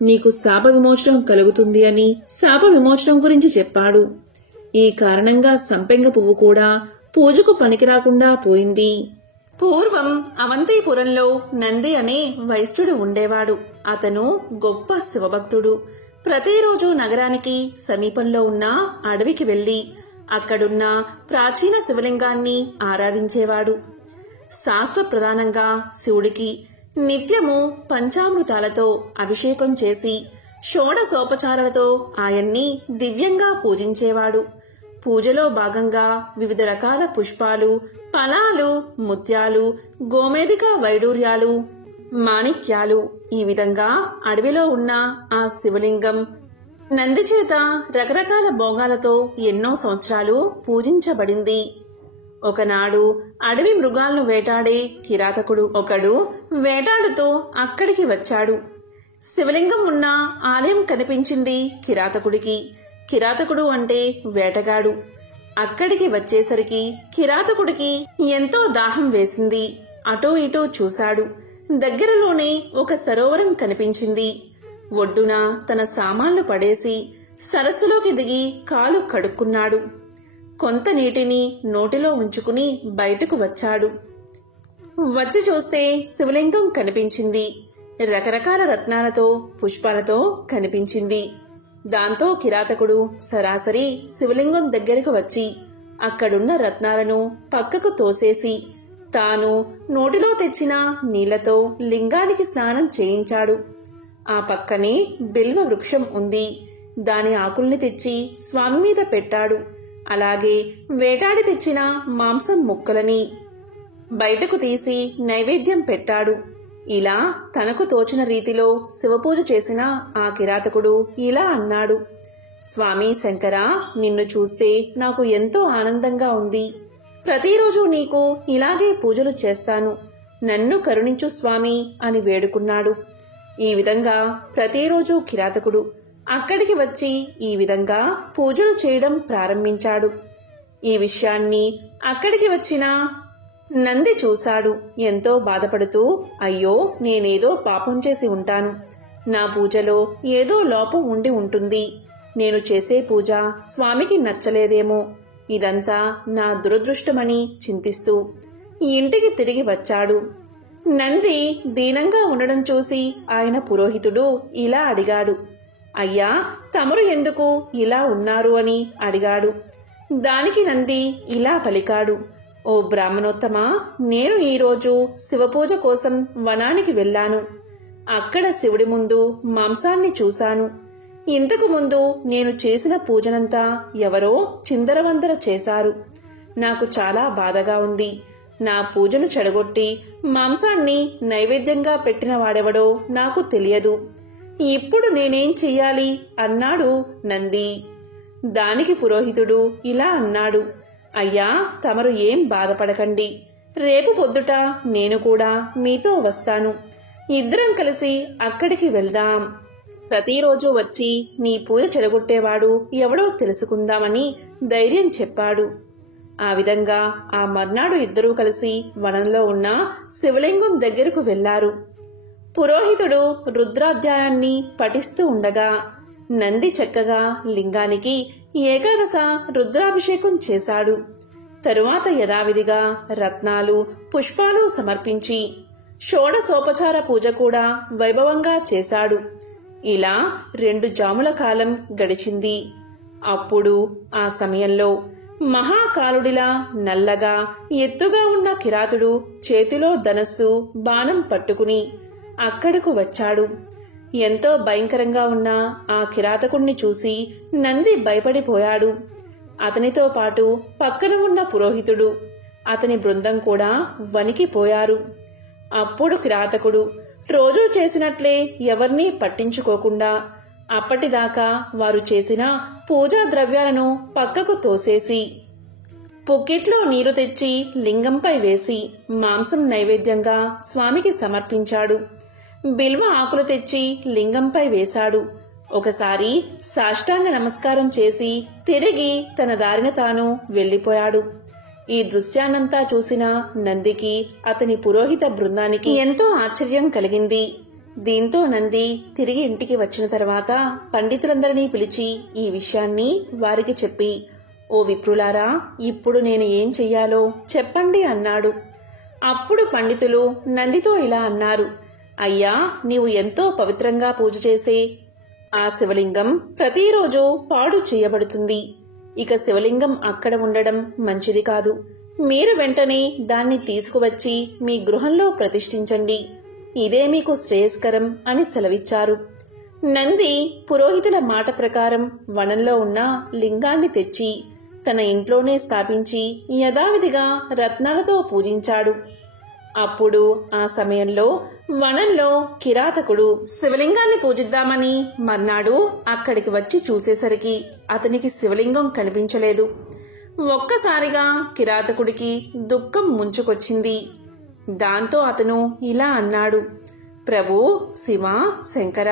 నీకు శాప విమోచనం కలుగుతుంది అని శాప విమోచనం గురించి చెప్పాడు. ఈ కారణంగా సంపెంగ పువ్వు కూడా పూజకు పనికిరాకుండా పోయింది. పూర్వం అవంతిపురంలో నంది అనే వైశ్యుడు ఉండేవాడు. అతను గొప్ప శివభక్తుడు. ప్రతిరోజు నగరానికి సమీపంలో ఉన్న అడవికి వెళ్లి అక్కడున్న ప్రాచీన శివలింగాన్ని ఆరాధించేవాడు. శాస్త్ర ప్రధానంగా శివుడికి నిత్యము పంచామృతాలతో అభిషేకం చేసి షోడశోపచారాలతో ఆయన్ని దివ్యంగా పూజించేవాడు. పూజలో భాగంగా వివిధ రకాల పుష్పాలు, ఫలాలు, ముత్యాలు, గోమేధిక వైడూర్యాలు, మాణిక్యాలు, ఈ విధంగా అడవిలో ఉన్న ఆ శివలింగం నందిచేత రకరకాల భోగాలతో ఎన్నో సంవత్సరాలు పూజించబడింది. ఒకనాడు అడవి మృగాలను వేటాడే కిరాతకుడు ఒకడు వేటాడుతూ అక్కడికి వచ్చాడు. శివలింగం ఉన్న ఆలయం కనిపించింది కిరాతకుడికి. కిరాతకుడు అంటే వేటగాడు. అక్కడికి వచ్చేసరికి కిరాతకుడికి ఎంతో దాహం వేసింది. అటూ ఇటూ చూశాడు. దగ్గరలోనే ఒక సరోవరం కనిపించింది. ఒడ్డున తన సామాన్లు పడేసి సరస్సులోకి దిగి కాలు కడుక్కున్నాడు. కొంత నీటిని నోటిలో ఉంచుకుని బయటకు వచ్చాడు. వచ్చి చూస్తే శివలింగం కనిపించింది. రకరకాల రత్నాలతో, పుష్పాలతో కనిపించింది. దాంతో కిరాతకుడు సరాసరి శివలింగం దగ్గరకు వచ్చి అక్కడున్న రత్నాలను పక్కకు తోసేసి తాను నోటిలో తెచ్చిన నీళ్లతో లింగానికి స్నానం చేయించాడు. ఆ పక్కనే బిల్వ వృక్షం ఉంది. దాని ఆకుల్ని తెచ్చి స్వామి మీద పెట్టాడు. అలాగే వేటాడి తెచ్చిన మాంసం ముక్కలని బయటకు తీసి నైవేద్యం పెట్టాడు. ఇలా తనకు తోచిన రీతిలో శివపూజ చేసిన ఆ కిరాతకుడు ఇలా అన్నాడు, స్వామి శంకరా, నిన్ను చూస్తే నాకు ఎంతో ఆనందంగా ఉంది. ప్రతిరోజు నీకు ఇలాగే పూజలు చేస్తాను. నన్ను కరుణించు స్వామి అని వేడుకున్నాడు. ఈ విధంగా ప్రతిరోజు కిరాతకుడు అక్కడికి వచ్చి ఈ విధంగా పూజలు చేయడం ప్రారంభించాడు. ఈ విషయాన్ని అక్కడికి వచ్చిన నంది చూశాడు. ఎంతో బాధపడుతూ, అయ్యో, నేనేదో పాపం చేసి ఉంటాను. నా పూజలో ఏదో లోపం ఉండి ఉంటుంది. నేను చేసే పూజ స్వామికి నచ్చలేదేమో. ఇదంతా నా దురదృష్టమని చింతిస్తూ ఇంటికి తిరిగి వచ్చాడు. నంది దీనంగా ఉండడం చూసి ఆయన పురోహితుడు ఇలా అడిగాడు, అయ్యా, తమరు ఎందుకు ఇలా ఉన్నారు అని అడిగాడు. దానికి నంది ఇలా పలికాడు, ఓ బ్రాహ్మణోత్తమా, నేను ఈరోజు శివపూజ కోసం వనానికి వెళ్ళాను. అక్కడ శివుడి ముందు మాంసాన్ని చూశాను. ఇంతకు ముందు నేను చేసిన పూజనంతా ఎవరో చిందరవందర చేశారు. నాకు చాలా బాధగా ఉంది. నా పూజను చెడగొట్టి మాంసాన్ని నైవేద్యంగా పెట్టిన వాడెవడో నాకు తెలియదు. ఇప్పుడు నేనేం చెయ్యాలి అన్నాడు నంది. దానికి పురోహితుడు ఇలా అన్నాడు, అయ్యా, తమరు ఏం బాధపడకండి. రేపు పొద్దుట నేను కూడా మీతో వస్తాను. ఇద్దరం కలిసి అక్కడికి వెళ్దాం. ప్రతిరోజు వచ్చి నీ పూజ చెడగొట్టేవాడు ఎవడో తెలుసుకుందామని ధైర్యం చెప్పాడు. ఆ విధంగా ఆ మర్నాడు ఇద్దరూ కలిసి వనంలో ఉన్న శివలింగం దగ్గరకు వెళ్లారు. పురోహితుడు రుద్రాధ్యాయాన్ని పఠిస్తూ ఉండగా నంది చక్కగా లింగానికి ఏకాదశ రుద్రాభిషేకం చేశాడు. తరువాత యథావిధిగా రత్నాలు, పుష్పాలు సమర్పించి షోడశోపచార పూజ కూడా వైభవంగా చేశాడు. ఇలా 2 జాముల కాలం గడిచింది. అప్పుడు ఆ సమయంలో మహాకాలుడిలా నల్లగా ఎత్తుగా ఉన్న కిరాతుడు చేతిలో ధనస్సు, బాణం పట్టుకుని అక్కడకు వచ్చాడు. ఎంతో భయంకరంగా ఉన్న ఆ కిరాతకుణ్ణి చూసి నంది భయపడిపోయాడు. అతనితో పాటు పక్కన ఉన్న పురోహితుడు, అతని బృందం కూడా వణికిపోయారు. అప్పుడు కిరాతకుడు రోజూ చేసినట్లే ఎవర్నీ పట్టించుకోకుండా అప్పటిదాకా వారు చేసిన పూజా ద్రవ్యాలను పక్కకు తోసేసి పుక్కిట్లో నీరు తెచ్చి లింగంపై వేసి మాంసం నైవేద్యంగా స్వామికి సమర్పించాడు. బిల్వ ఆకులు తెచ్చి లింగంపై వేశాడు. ఒకసారి సాష్టాంగ నమస్కారం చేసి తిరిగి తన దారిన తాను వెళ్లిపోయాడు. ఈ దృశ్యాన్నంతా చూసిన నందికి, అతని పురోహిత బృందానికి ఎంతో ఆశ్చర్యం కలిగింది. దీంతో నంది తిరిగి ఇంటికి వచ్చిన తర్వాత పండితులందరినీ పిలిచి ఈ విషయాన్ని వారికి చెప్పి, ఓ విప్రులారా, ఇప్పుడు నేను ఏం చెయ్యాలో చెప్పండి అన్నాడు. అప్పుడు పండితులు నందితో ఇలా అన్నారు, అయ్యా, నీవు ఎంతో పవిత్రంగా పూజ చేసే ఆ శివలింగం ప్రతిరోజు పాడు చేయబడుతుంది. ఇక శివలింగం అక్కడ ఉండడం మంచిది కాదు. మీరు వెంటనే దాన్ని తీసుకువచ్చి మీ గృహంలో ప్రతిష్ఠించండి. ఇదే మీకు శ్రేయస్కరం అని సెలవిచ్చారు. నంది పురోహితుల మాట ప్రకారం వనంలో ఉన్న లింగాన్ని తెచ్చి తన ఇంట్లోనే స్థాపించి యథావిధిగా రత్నాలతో పూజించాడు. అప్పుడు ఆ సమయంలో వనంలో కిరాతకుడు శివలింగాన్ని పూజిద్దామని మర్నాడు అక్కడికి వచ్చి చూసేసరికి అతనికి శివలింగం కనిపించలేదు. ఒక్కసారిగా కిరాతకుడికి దుఃఖం ముంచుకొచ్చింది. దాంతో అతను ఇలా అన్నాడు, ప్రభూ, శివ, శంకర,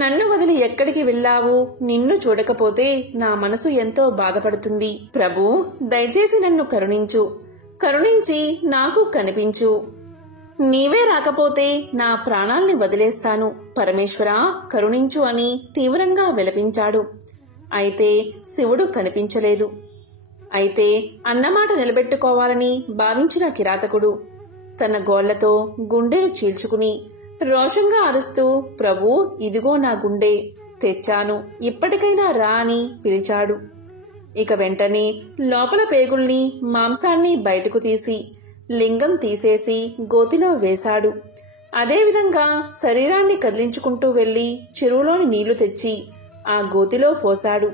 నన్ను వదిలి ఎక్కడికి వెళ్ళావు? నిన్ను చూడకపోతే నా మనసు ఎంతో బాధపడుతుంది. ప్రభూ, దయచేసి నన్ను కరుణించు. కరుణించి నాకు కనిపించు. నీవే రాకపోతే నా ప్రాణాల్ని వదిలేస్తాను. పరమేశ్వరా, కరుణించు అని తీవ్రంగా విలపించాడు. అయితే శివుడు కనిపించలేదు. అయితే అన్నమాట నిలబెట్టుకోవాలని భావించిన కిరాతకుడు తన గోళ్లతో గుండెను చీల్చుకుని రోషంగా అరుస్తూ, ప్రభూ, ఇదిగో నా గుండె తెచ్చాను, ఇప్పటికైనా రా అని పిలిచాడు. ఇక వెంటనే లోపల పేగుల్ని, మాంసాన్ని బయటకు తీసి లింగం తీసేసి గోతిలో వేశాడు. అదేవిధంగా శరీరాన్ని కదిలించుకుంటూ వెళ్లి చెరువులోని నీళ్లు తెచ్చి ఆ గోతిలో పోశాడు.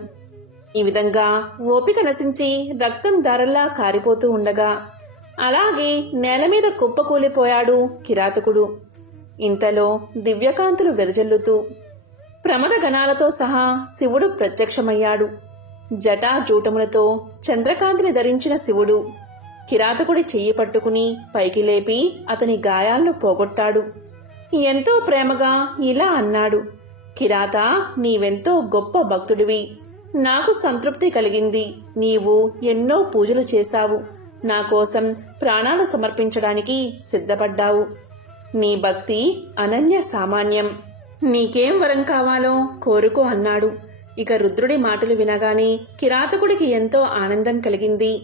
ఈ విధంగా ఓపిక నశించి రక్తం ధారల్లా కారిపోతూ ఉండగా అలాగే నేల మీద కుప్పకూలిపోయాడు కిరాతకుడు. ఇంతలో దివ్యకాంతులు వెదజల్లుతూ ప్రమదగణాలతో సహా శివుడు ప్రత్యక్షమయ్యాడు. జటాజూటములతో చంద్రకాంతిని ధరించిన శివుడు కిరాతకుడి చెయ్యి పట్టుకుని పైకి లేపి అతని గాయాలను పోగొట్టాడు. ఎంతో ప్రేమగా ఇలా అన్నాడు, కిరాత, నీవెంతో గొప్ప భక్తుడివి. నాకు సంతృప్తి కలిగింది. నీవు ఎన్నో పూజలు చేశావు. నా కోసం ప్రాణాలు సమర్పించడానికి సిద్ధపడ్డావు. నీ భక్తి అనన్య సామాన్యం. నీకేం వరం కావాలో కోరుకో అన్నాడు. ఇక రుద్రుడి మాటలు వినగానే కిరాతకుడికి ఎంతో ఆనందం కలిగింది.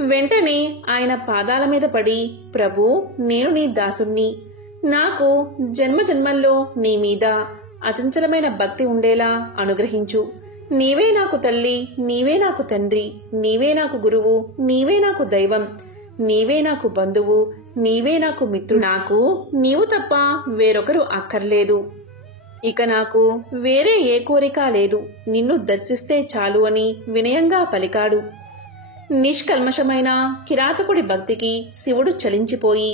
వెంటనే ఆయన పాదాల మీద పడి, ప్రభూ, నేను నీ దాసుణ్ణి. నాకు జన్మజన్మల్లో నీ మీద అచంచలమైన భక్తి ఉండేలా అనుగ్రహించు. నీవే నాకు తల్లి, నీవే నాకు తండ్రి, నీవే నాకు గురువు, నీవే నాకు దైవం, నీవే నాకు బంధువు, నీవే నాకు మిత్రుడు. నాకు నీవు తప్ప వేరొకరు అక్కర్లేదు. ఇక నాకు వేరే ఏ కోరిక లేదు. నిన్ను దర్శిస్తే చాలు అని వినయంగా పలికాడు. నిష్కల్మషమైన కిరాతకుడి భక్తికి శివుడు చలించిపోయి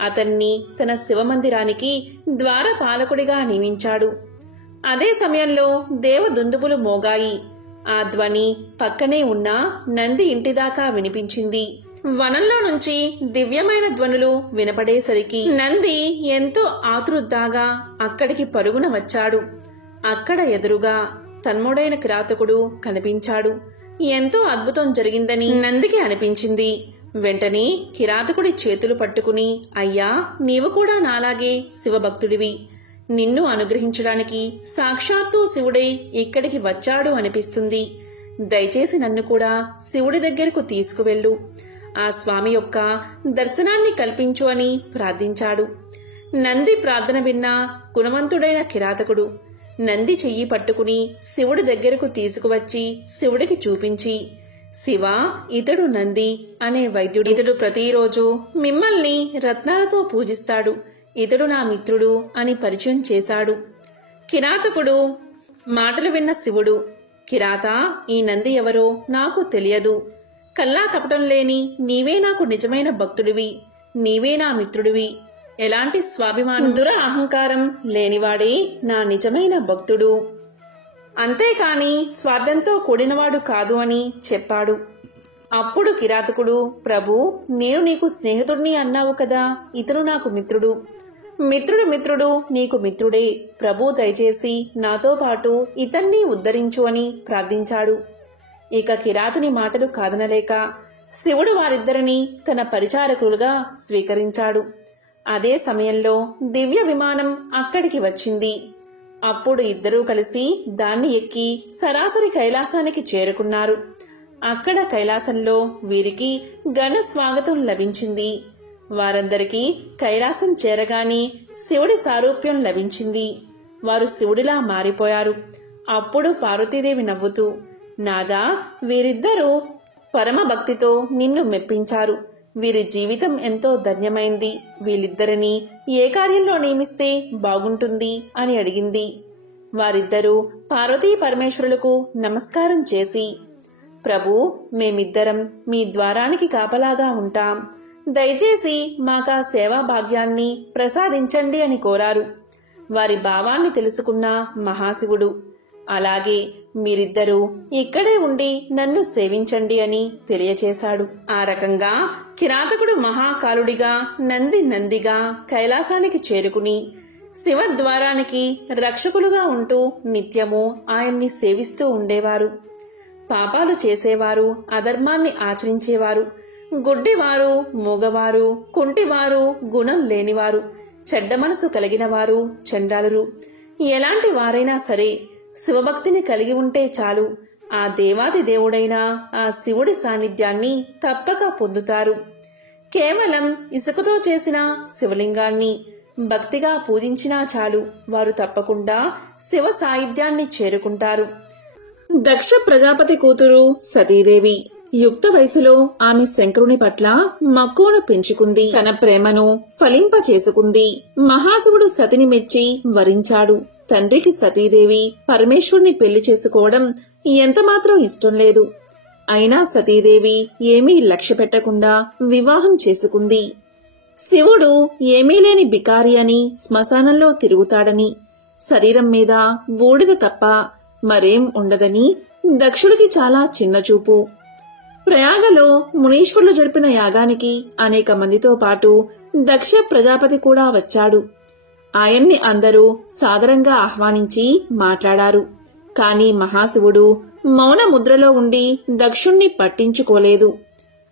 అతన్ని తన శివమందిరానికి ద్వారపాలకుడిగా నియమించాడు. అదే సమయంలో దేవదుందుబులు మోగాయి. ఆ ధ్వని పక్కనే ఉన్న నంది ఇంటిదాకా వినిపించింది. వనంలో నుంచి దివ్యమైన ధ్వనులు వినపడేసరికి నంది ఎంతో ఆతృతగా అక్కడికి పరుగున వచ్చాడు. అక్కడ ఎదురుగా తన్ముడైన కిరాతకుడు కనిపించాడు. ఎంతో అద్భుతం జరిగిందని నందికి అనిపించింది. వెంటనే కిరాతకుడి చేతులు పట్టుకుని, అయ్యా, నీవు కూడా నాలాగే శివభక్తుడివి. నిన్ను అనుగ్రహించడానికి సాక్షాత్తు శివుడే ఇక్కడికి వచ్చాడు అనిపిస్తుంది. దయచేసి నన్ను కూడా శివుడి దగ్గరకు తీసుకువెళ్ళు. ఆ స్వామి యొక్క దర్శనాన్ని కల్పించు అని ప్రార్థించాడు. నంది ప్రార్థన విన్న గుణవంతుడైన కిరాతకుడు నంది చెయ్యి పట్టుకుని శివుడి దగ్గరకు తీసుకువచ్చి శివుడికి చూపించి, శివ, ఇతడు నంది అనే వైద్యుడు. ఇతడు ప్రతిరోజు మిమ్మల్ని రత్నాలతో పూజిస్తాడు. ఇతడు నా మిత్రుడు అని పరిచయం చేశాడు. కిరాతకుడు మాటలు విన్న శివుడు, కిరాత, ఈ నంది ఎవరో నాకు తెలియదు. కల్లా కపటం లేని నీవే నాకు నిజమైన భక్తుడివి. నీవే నా మిత్రుడివి. ఎలాంటి స్వాభిమానం, దుర అహంకారం లేనివాడే నా నిజమైన భక్తుడు. అంతేకాని స్వార్థంతో కూడినవాడు కాదు అని చెప్పాడు. అప్పుడు కిరాతకుడు, ప్రభూ, నేను నీకు స్నేహితుడిని అన్నావు కదా, ఇతను నాకు మిత్రుడు. మిత్రుడు నీకు మిత్రుడే. ప్రభూ, దయచేసి నాతో పాటు ఇతన్ని ఉద్ధరించు అని ప్రార్థించాడు. ఇక కిరాతుని మాటలు కాదనలేక శివుడు వారిద్దరినీ తన పరిచారకులుగా స్వీకరించాడు. అదే సమయంలో దివ్య విమానం అక్కడికి వచ్చింది. అప్పుడు ఇద్దరూ కలిసి దాన్ని ఎక్కి సరాసరి కైలాసానికి చేరుకున్నారు. అక్కడ కైలాసంలో వీరికి ఘన స్వాగతం లభించింది. వారందరికీ కైలాసం చేరగానే శివుడి సారూప్యం లభించింది. వారు శివుడిలా మారిపోయారు. అప్పుడు పార్వతీదేవి నవ్వుతూ, నాదా, వీరిద్దరూ పరమ భక్తితో నిన్ను మెప్పించారు. వీరి జీవితం ఎంతో ధన్యమైంది. వీళ్ళిద్దరినీ ఏ కార్యంలో నియమిస్తే బాగుంటుంది అని అడిగింది. వారిద్దరూ పార్వతీ పరమేశ్వరులకు నమస్కారం చేసి, ప్రభూ, మేమిద్దరం మీ ద్వారానికి కాపలాగా ఉంటాం. దయచేసి మాకా సేవా భాగ్యాన్ని ప్రసాదించండి అని కోరారు. వారి భావాన్ని తెలుసుకున్న మహాశివుడు, అలాగే మీరిద్దరూ ఇక్కడే ఉండి నన్ను సేవించండి అని తెలియచేశాడు. ఆ రకంగా కిరాతకుడు మహాకాలుడిగా నందిగా కైలాసానికి చేరుకుని శివద్వారానికి రక్షకులుగా ఉంటూ నిత్యము ఆయన్ని సేవిస్తూ ఉండేవారు. పాపాలు చేసేవారు, అధర్మాన్ని ఆచరించేవారు, గుడ్డివారు, మూగవారు, కుంటివారు, గుణం లేనివారు, చెడ్డ మనసు కలిగినవారు, చండాలురు, ఎలాంటి వారైనా సరే శివభక్తిని కలిగి ఉంటే చాలు, ఆ దేవాది దేవుడైన ఆ శివుడి సాన్నిధ్యాన్ని తప్పక పొందుతారు. కేవలం ఇసుకతో చేసిన శివలింగాన్ని భక్తిగా పూజించినా చాలు, వారు తప్పకుండా శివ సాయుధ్యాన్ని చేరుకుంటారు. దక్ష ప్రజాపతి కూతురు సతీదేవి యుక్త వయసులో ఆమె శంకరుని పట్ల మక్కువను పెంచుకుంది. తన ప్రేమను ఫలింప చేసుకుంది. మహాశివుడు సతిని మెచ్చి వరించాడు. తండ్రికి సతీదేవి పరమేశ్వరుని పెళ్లి చేసుకోవడం ఎంతమాత్రం ఇష్టం లేదు. అయినా సతీదేవి ఏమీ లక్ష్య పెట్టకుండా వివాహం చేసుకుంది. శివుడు ఏమీ లేని బికారి అని, శ్మశానంలో తిరుగుతాడని, శరీరం మీద బూడిద తప్ప మరేం ఉండదని దక్షుడికి చాలా చిన్నచూపు. ప్రయాగలో మునీశ్వరులు జరిపిన యాగానికి అనేక మందితో పాటు దక్ష ప్రజాపతి కూడా వచ్చాడు. ఆయన్ని అందరూ సాదరంగా ఆహ్వానించి మాట్లాడారు. కాని మహాశివుడు మౌన ముద్రలో ఉండి దక్షుణ్ణి పట్టించుకోలేదు.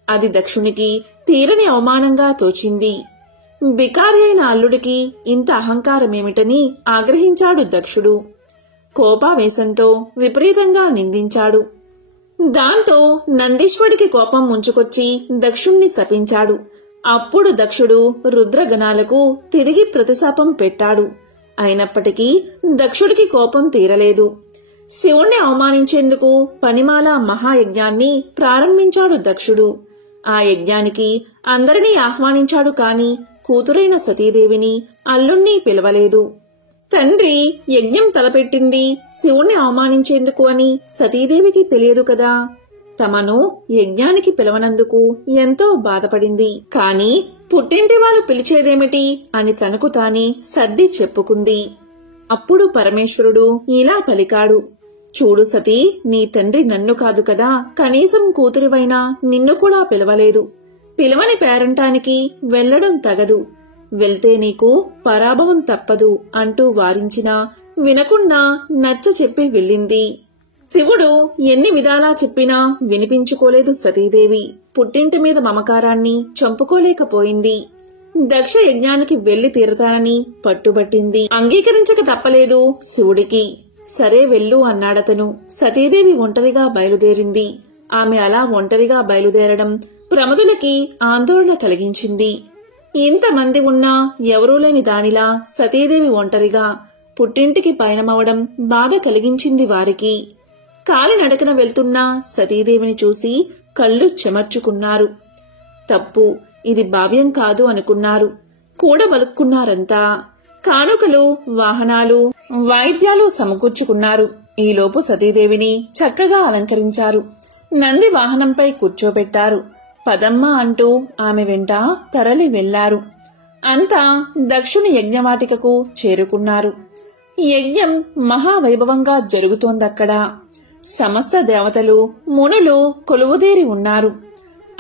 అది దక్షునికి తీరని అవమానంగా తోచింది. బికారి అయిన అల్లుడికి ఇంత అహంకారమేమిటని ఆగ్రహించాడు దక్షుడు. కోపావేశంతో విపరీతంగా నిందించాడు. దాంతో నందీశ్వరుడికి కోపం ముంచుకొచ్చి దక్షుణ్ణి శపించాడు. అప్పుడు దక్షుడు రుద్రగణాలకు తిరిగి ప్రతిశాపం పెట్టాడు. అయినప్పటికీ దక్షుడికి కోపం తీరలేదు. శివుణ్ణి అవమానించేందుకు పనిమాల మహాయజ్ఞాన్ని ప్రారంభించాడు దక్షుడు. ఆ యజ్ఞానికి అందరినీ ఆహ్వానించాడు కాని కూతురైన సతీదేవిని అల్లుణ్ణి పిలవలేదు. తండ్రి యజ్ఞం తలపెట్టింది శివుణ్ణి అవమానించేందుకు అని సతీదేవికి తెలియదు కదా. తమను యజ్ఞానికి పిలవనందుకు ఎంతో బాధపడింది. కాని పుట్టింటి వాళ్ళు పిలిచేదేమిటి అని తనకు తానే సర్ది చెప్పుకుంది. అప్పుడు పరమేశ్వరుడు ఇలా పలికాడు. చూడు సతీ, నీ తండ్రి నన్ను కాదు కదా, కనీసం కూతురివైనా నిన్ను కూడా పిలవలేదు. పిలవని పేరంటానికి వెళ్లడం తగదు. వెళ్తే నీకు పరాభవం తప్పదు అంటూ వారించినా వినకుండా నచ్చ చెప్పి వెళ్ళింది. శివుడు ఎన్ని విధాలా చెప్పినా వినిపించుకోలేదు సతీదేవి. పుట్టింటి మీద మమకారాన్ని చంపుకోలేకపోయింది. దక్ష యజ్ఞానికి వెళ్లి తీరతానని పట్టుబట్టింది. అంగీకరించక తప్పలేదు శివుడికి. సరే వెళ్ళు అన్నాడతను. సతీదేవి ఒంటరిగా బయలుదేరింది. ఆమె అలా ఒంటరిగా బయలుదేరడం ప్రమదులకి ఆందోళన కలిగించింది. ఇంతమంది ఉన్నా ఎవరూ లేని దానిలా సతీదేవి ఒంటరిగా పుట్టింటికి పయనమవడం బాధ కలిగించింది వారికి. కాలినడకన వెళ్తున్న సతీదేవిని చూసి కళ్ళు చెమర్చుకున్నారు. తప్పు, ఇది భావ్యం కాదు అనుకున్నారు. కూడబలుక్కున్నారంతా. కానుకలు, వాహనాలు, వాయిద్యాలు సమకూర్చుకున్నారు. ఈలోపు సతీదేవిని చక్కగా అలంకరించారు. నంది వాహనంపై కూర్చోబెట్టారు. పదమ్మ అంటూ ఆమె వెంట తరలి వెళ్లారు. అంతా దక్షుని యజ్ఞవాటికకు చేరుకున్నారు. యజ్ఞం మహావైభవంగా జరుగుతోందక్కడ. సమస్త దేవతలు, మునులు కొలువుదేరి ఉన్నారు.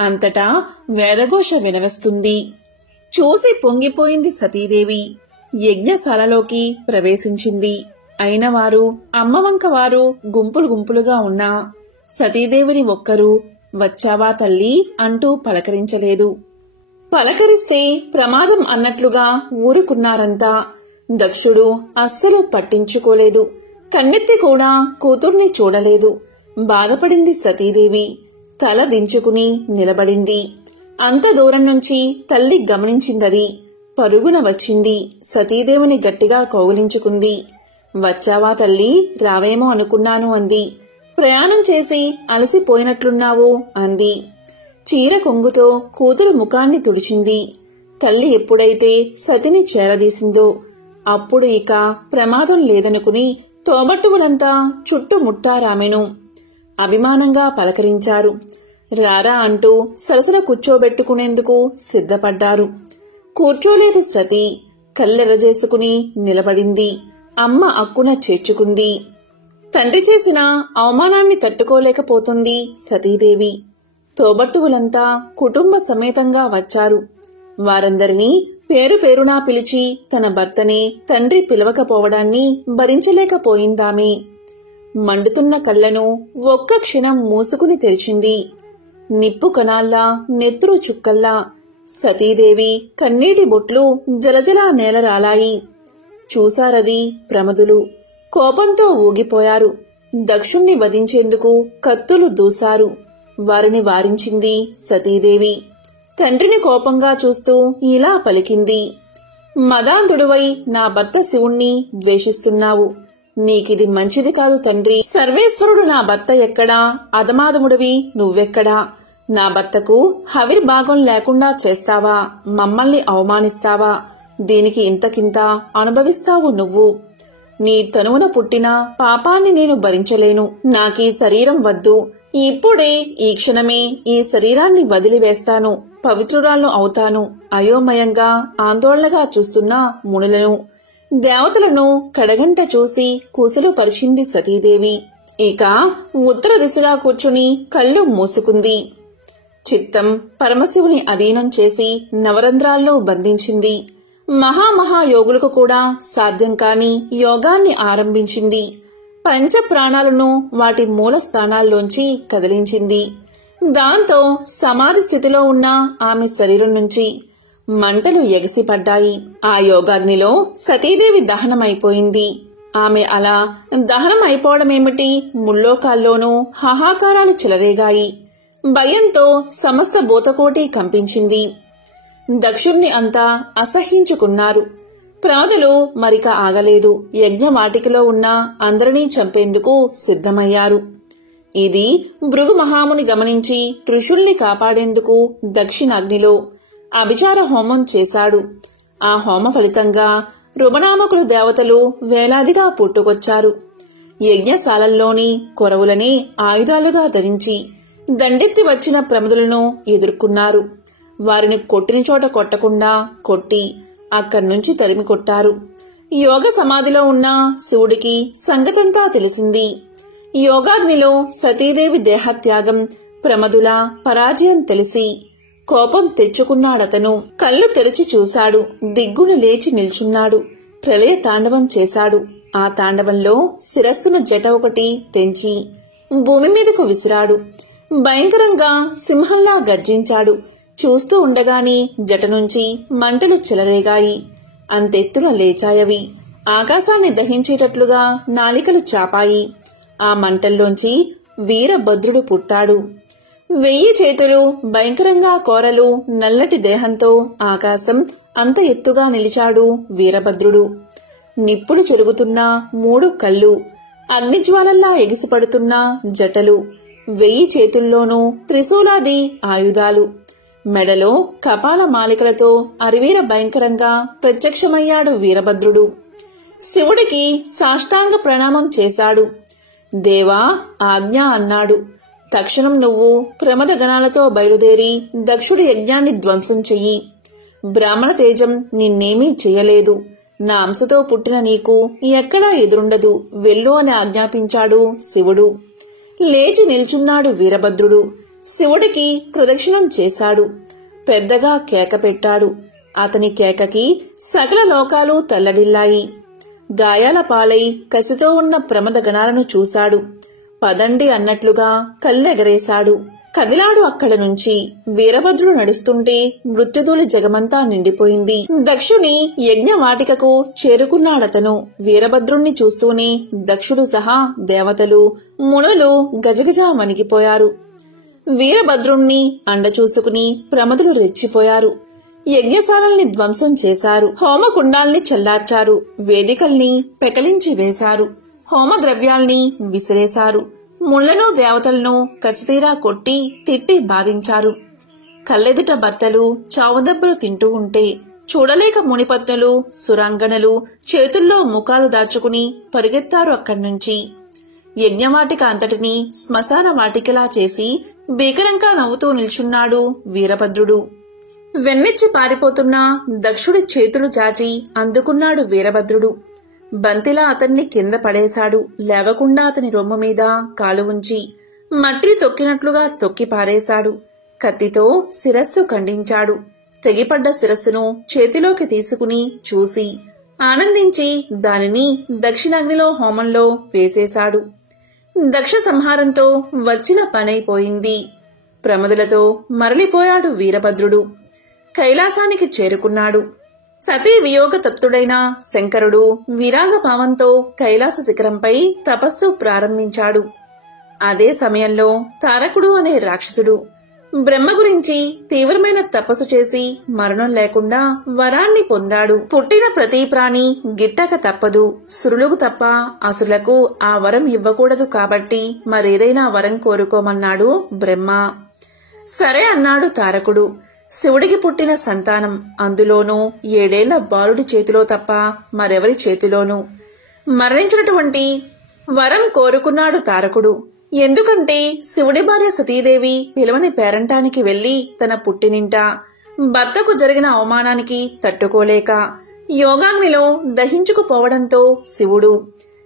అంతటా వేదఘోష వినవస్తుంది. చూసి పొంగిపోయింది సతీదేవి. యజ్ఞశాలలోకి ప్రవేశించింది. అయినవారు, అమ్మవంకవారు గుంపులు గుంపులుగా ఉన్నా సతీదేవిని ఒక్కరూ వచ్చావా తల్లి అంటూ పలకరించలేదు. పలకరిస్తే ప్రమాదం అన్నట్లుగా ఊరుకున్నారంతా. దక్షుడు అస్సలు పట్టించుకోలేదు. కన్నెత్తి కూడా కూతుర్ని చూడలేదు. బాధపడింది సతీదేవి. తల దించుకుని నిలబడింది. అంత దూరం నుంచి తల్లి గమనించిందది. పరుగున వచ్చింది. సతీదేవిని గట్టిగా కౌగిలించుకుంది. వచ్చావా తల్లి, రావేమో అనుకున్నాను అంది. ప్రయాణం చేసి అలసిపోయినట్లున్నావు అంది. చీర కొంగుతో కూతురు ముఖాన్ని తుడిచింది. తల్లి ఎప్పుడైతే సతిని చేరదీసిందో అప్పుడు ఇక ప్రమాదం లేదనుకుని తోబట్టువులంతా చుట్టుముట్టారామెను. అభిమానంగా పలకరించారు. రారా అంటూ సరసన కూర్చోబెట్టుకునేందుకు సిద్ధపడ్డారు. కూర్చోలేదు సతీ. కళ్ళెరజేసుకుని నిలబడింది. అమ్మ అక్కున చేర్చుకుంది. తండ్రి చేసిన అవమానాన్ని తట్టుకోలేకపోతుంది సతీదేవి. తోబట్టువులంతా కుటుంబ సమేతంగా వచ్చారు. వారందరినీ పేరు పేరునా పిలిచి తన భర్తనే తండ్రి పిలవకపోవడాన్ని భరించలేకపోయిందామె. మండుతున్న కళ్లను ఒక్క క్షణం మూసుకుని తెరిచింది. నిప్పు కణాల్లా, నెత్తురు చుక్కల్లా సతీదేవి కన్నీటి బొట్లు జలజలా నేలరాలాయి. చూశారది ప్రమదులు. కోపంతో ఊగిపోయారు. దక్షుణ్ణి వధించేందుకు కత్తులు దూశారు. వారిని వారించింది సతీదేవి. తండ్రిని కోపంగా చూస్తూ ఇలా పలికింది. మదాంధుడువై నా భర్త శివుణ్ణి ద్వేషిస్తున్నావు. నీకిది మంచిది కాదు తండ్రి. సర్వేశ్వరుడు నా భర్త ఎక్కడా, అధమాధముడివి నువ్వెక్కడా? నా భర్తకు హవిర్భాగం లేకుండా చేస్తావా? మమ్మల్ని అవమానిస్తావా? దీనికి ఇంతకింత అనుభవిస్తావు నువ్వు. నీ తనువున పుట్టిన పాపాన్ని నేను భరించలేను. నాకీ శరీరం వద్దు. ఇప్పుడే ఈ క్షణమే ఈ శరీరాన్ని వదిలివేస్తాను. పవిత్రురాలను అవుతాను. అయోమయంగా ఆందోళనగా చూస్తున్న మునులను, దేవతలను కడగంట చూసి కుశలు పరిచింది సతీదేవి. ఇక ఉత్తర దిశగా కూర్చుని కళ్ళు మూసుకుంది. చిత్తం పరమశివుని అధీనం చేసి నవరంధ్రాల్లో బంధించింది. మహాయోగులకు కూడా సాధ్యం కాని యోగాన్ని ఆరంభించింది. పంచ ప్రాణాలను వాటి మూల స్థానాల్లోంచి కదిలించింది. దాంతో సమాధి స్థితిలో ఉన్న ఆమె శరీరం నుంచి మంటలు ఎగసిపడ్డాయి. ఆ యోగాగ్నిలో సతీదేవి దహనమైపోయింది. ఆమె అలా దహనం అయిపోవడమేమిటి, ముల్లోకాల్లోనూ హాహాకారాలు చెలరేగాయి. భయంతో సమస్త భూతకోటి కంపించింది. దక్షుణ్ణి అంతా అసహ్యించుకున్నారు. ప్రాదులు మరిక ఆగలేదు. యజ్ఞవాటికలో ఉన్న అందరినీ చంపేందుకు సిద్ధమయ్యారు. ఇది భృగు మహాముని గమనించి ఋషుల్ని కాపాడేందుకు దక్షిణాగ్నిలో అభిచార హోమం చేశాడు. ఆ హోమ ఫలితంగా రుమనామకులు దేవతలు వేలాదిగా పుట్టుకొచ్చారు. యజ్ఞశాలల్లోని కొరవులని ఆయుధాలుగా ధరించి దండెత్తి వచ్చిన ప్రమదులను ఎదుర్కొన్నారు. వారిని కొట్టిన చోట కొట్టకుండా కొట్టి అక్కడ్నుంచి తరిమి కొట్టారు. యోగ సమాధిలో ఉన్న శివుడికి సంగతంతా తెలిసింది. యోగాగ్నిలో సతీదేవి దేహత్యాగం, ప్రమదుల పరాజయం తెలిసి కోపం తెచ్చుకున్నాడతను. కళ్ళు తెరిచి చూశాడు. దిగ్గున లేచి నిల్చున్నాడు. ప్రళయ తాండవం చేశాడు. ఆ తాండవంలో శిరస్సును జట ఒకటి తెంచి భూమి మీదకు విసిరాడు. భయంకరంగా సింహంలా గర్జించాడు. చూస్తూ ఉండగానే జట నుంచి మంటలు చెలరేగాయి. అంతెత్తున లేచాయవి. ఆకాశాన్ని దహించేటట్లుగా నాలికలు చాపాయి. ఆ మంటల్లోంచి వీరభద్రుడు పుట్టాడు. 1000 చేతులు, భయంకరంగా కోరలు, నల్లటి దేహంతో ఆకాశం అంత ఎత్తుగా నిలిచాడు వీరభద్రుడు. నిప్పులు చెరుగుతున్న 3 కళ్ళు, అగ్నిజ్వాలల్లా ఎగిసిపడుతున్న జటలు, 1000 చేతుల్లోనూ త్రిశూలాది ఆయుధాలు, మెడలో కపాల మాలికలతో అరివీర భయంకరంగా ప్రత్యక్షమయ్యాడు వీరభద్రుడు. శివుడికి సాష్టాంగ ప్రణామం చేశాడు. దేవా, ఆజ్ఞ అన్నాడు. తక్షణం నువ్వు ప్రమద గణాలతో బయలుదేరి దక్షుడి యజ్ఞాన్ని ధ్వంసం చెయ్యి. బ్రాహ్మణ తేజం నిన్నేమీ చెయ్యలేదు. నా అంశతో పుట్టిన నీకు ఎక్కడా ఎదురుండదు. వెళ్ళు అని ఆజ్ఞాపించాడు శివుడు. లేచి నిల్చున్నాడు వీరభద్రుడు. శివుడికి ప్రదక్షిణం చేశాడు. పెద్దగా కేక పెట్టాడు. అతని కేకకి సకల లోకాలు తల్లడిల్లాయి. గాయాల పాలై కసితో ఉన్న ప్రమద గణాలను చూశాడు. పదండి అన్నట్లుగా కళ్ళెగరేశాడు. కదిలాడు అక్కడ నుంచి. వీరభద్రుడు నడుస్తుంటే మృత్యుధూళి జగమంతా నిండిపోయింది. దక్షుని యజ్ఞవాటికకు చేరుకున్నాడతను. వీరభద్రుణ్ణి చూస్తూనే దక్షుడు సహా దేవతలు, మునులు గజగజా వణికిపోయారు. వీరభద్రుణ్ణి అండ చూసుకుని ప్రమదులు రెచ్చిపోయారు. యజ్ఞశాలల్ని ధ్వంసం చేశారు. హోమకుండాల్ని చల్లార్చారు. వేదికల్ని పెకలించి వేశారు. హోమ ద్రవ్యాల్ని విసిరేశారు. ముళ్లను దేవతలను కసితీరా కొట్టి తిట్టి బాధించారు. కళ్ళెదుట భర్తలు చావుదెబ్బలు తింటూ ఉంటే చూడలేక మునిపత్నులు, సురాంగణలు చేతుల్లో ముఖాలు దాచుకుని పరిగెత్తారు అక్కడ్నుంచి. యజ్ఞవాటిక అంతటినీ శ్మశాన వాటికలా చేసి భీకరంగా నవ్వుతూ నిల్చున్నాడు వీరభద్రుడు. వెన్నెచ్చి పారిపోతున్న దక్షుడి చేతులు చాచి అందుకున్నాడు వీరభద్రుడు. బంతిలా అతన్ని కింద పడేశాడు. లేవకుండా అతని రొమ్ము మీద కాలు ఉంచి మట్టిని తొక్కినట్లుగా తొక్కి పారేశాడు. కత్తితో శిరస్సు ఖండించాడు. తెగిపడ్డ శిరస్సును చేతిలోకి తీసుకుని చూసి ఆనందించి దానిని దక్షిణాగ్నిలో హోమంలో వేసేశాడు. దక్ష సంహారంతో వచ్చిన పనైపోయింది. ప్రమదులతో మరలిపోయాడు వీరభద్రుడు. కైలాసానికి చేరుకున్నాడు. సతీ వియోగ తప్తుడైన శంకరుడు విరాగ భావంతో కైలాస శిఖరంపై తపస్సు ప్రారంభించాడు. అదే సమయంలో తారకుడు అనే రాక్షసుడు బ్రహ్మ గురించి తీవ్రమైన తపస్సు చేసి మరణం లేకుండా వరాన్ని పొందాడు. పుట్టిన ప్రతి ప్రాణి గిట్టక తప్పదు. సురులకు తప్ప అసులకు ఆ వరం ఇవ్వకూడదు కాబట్టి మరేదైనా వరం కోరుకోమన్నాడు బ్రహ్మ. సరే అన్నాడు తారకుడు. శివుడికి పుట్టిన సంతానం, అందులోనూ 7 ఏళ్ల బాలుడి చేతిలో తప్ప మరెవరి చేతిలోనూ మరణించినటువంటి వరం కోరుకున్నాడు తారకుడు. ఎందుకంటే శివుడి భార్య సతీదేవి పిలవని పేరంటానికి వెళ్లి తన పుట్టినింట భర్తకు జరిగిన అవమానానికి తట్టుకోలేక యోగాగ్నిలో దహించుకుపోవడంతో శివుడు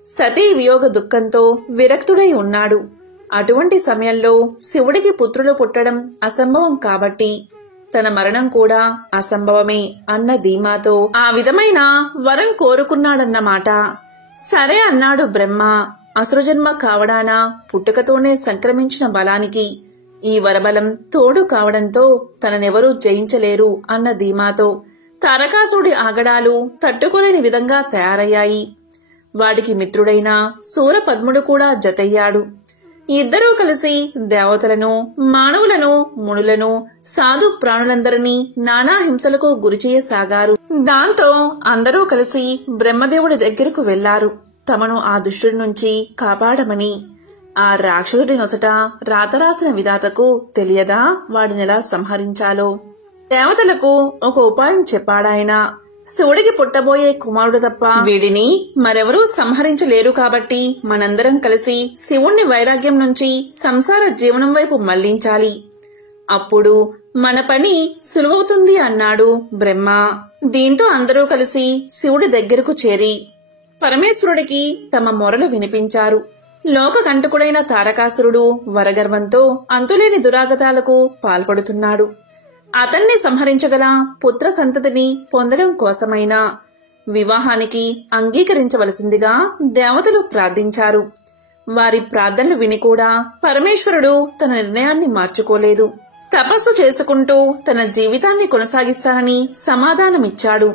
సతీ వియోగ దుఃఖంతో విరక్తుడై ఉన్నాడు. అటువంటి సమయంలో శివుడికి పుత్రులు పుట్టడం అసంభవం కాబట్టి తన మరణం కూడా అసంభవమే అన్న ధీమాతో ఆ విధమైన వరం కోరుకున్నాడన్నమాట. సరే అన్నాడు బ్రహ్మ. అసురజన్మ కావడాన పుట్టుకతోనే సంక్రమించిన బలానికి ఈ వరబలం తోడు కావడంతో తననెవరూ జయించలేరు అన్న ధీమాతో తారకాసుడి ఆగడాలు తట్టుకోలేని విధంగా తయారయ్యాయి. వాడికి మిత్రుడైన శూరపద్ముడు కూడా జతయ్యాడు. ఇద్దరూ కలిసి దేవతలను, మానవులను, మునులను, సాధు ప్రాణులందరినీ నానా హింసలకు గురిచేయసాగారు. దాంతో అందరూ కలిసి బ్రహ్మదేవుడి దగ్గరకు వెళ్లారు, తమను ఆ దుష్టుడి నుంచి కాపాడమని. ఆ రాక్షసుడి నొసట రాతరాసిన విధాతకు తెలియదా వాడినెలా సంహరించాలో? దేవతలకు ఒక ఉపాయం చెప్పాడాయన. శివుడికి పుట్టబోయే కుమారుడు తప్ప వీడిని మరెవరూ సంహరించలేరు కాబట్టి మనందరం కలిసి శివుణ్ణి వైరాగ్యం నుంచి సంసార జీవనం వైపు మళ్లించాలి. అప్పుడు మన పని సులువవుతుంది అన్నాడు బ్రహ్మ. దీంతో అందరూ కలిసి శివుడి దగ్గరకు చేరి పరమేశ్వరుడికి తమ మొరలు వినిపించారు. లోకకంటకుడైన తారకాసురుడు వరగర్వంతో అంతులేని దురాగతాలకు పాల్పడుతున్నాడు. అతన్ని సంహరించగల పుత్ర సంతతిని పొందడం కోసమైనా వివాహానికి అంగీకరించవలసిందిగా దేవతలు ప్రార్థించారు. వారి ప్రార్థనలు విని కూడా పరమేశ్వరుడు తన నిర్ణయాన్ని మార్చుకోలేదు. తపస్సు చేసుకుంటూ తన జీవితాన్ని కొనసాగిస్తానని సమాధానమిచ్చాడు.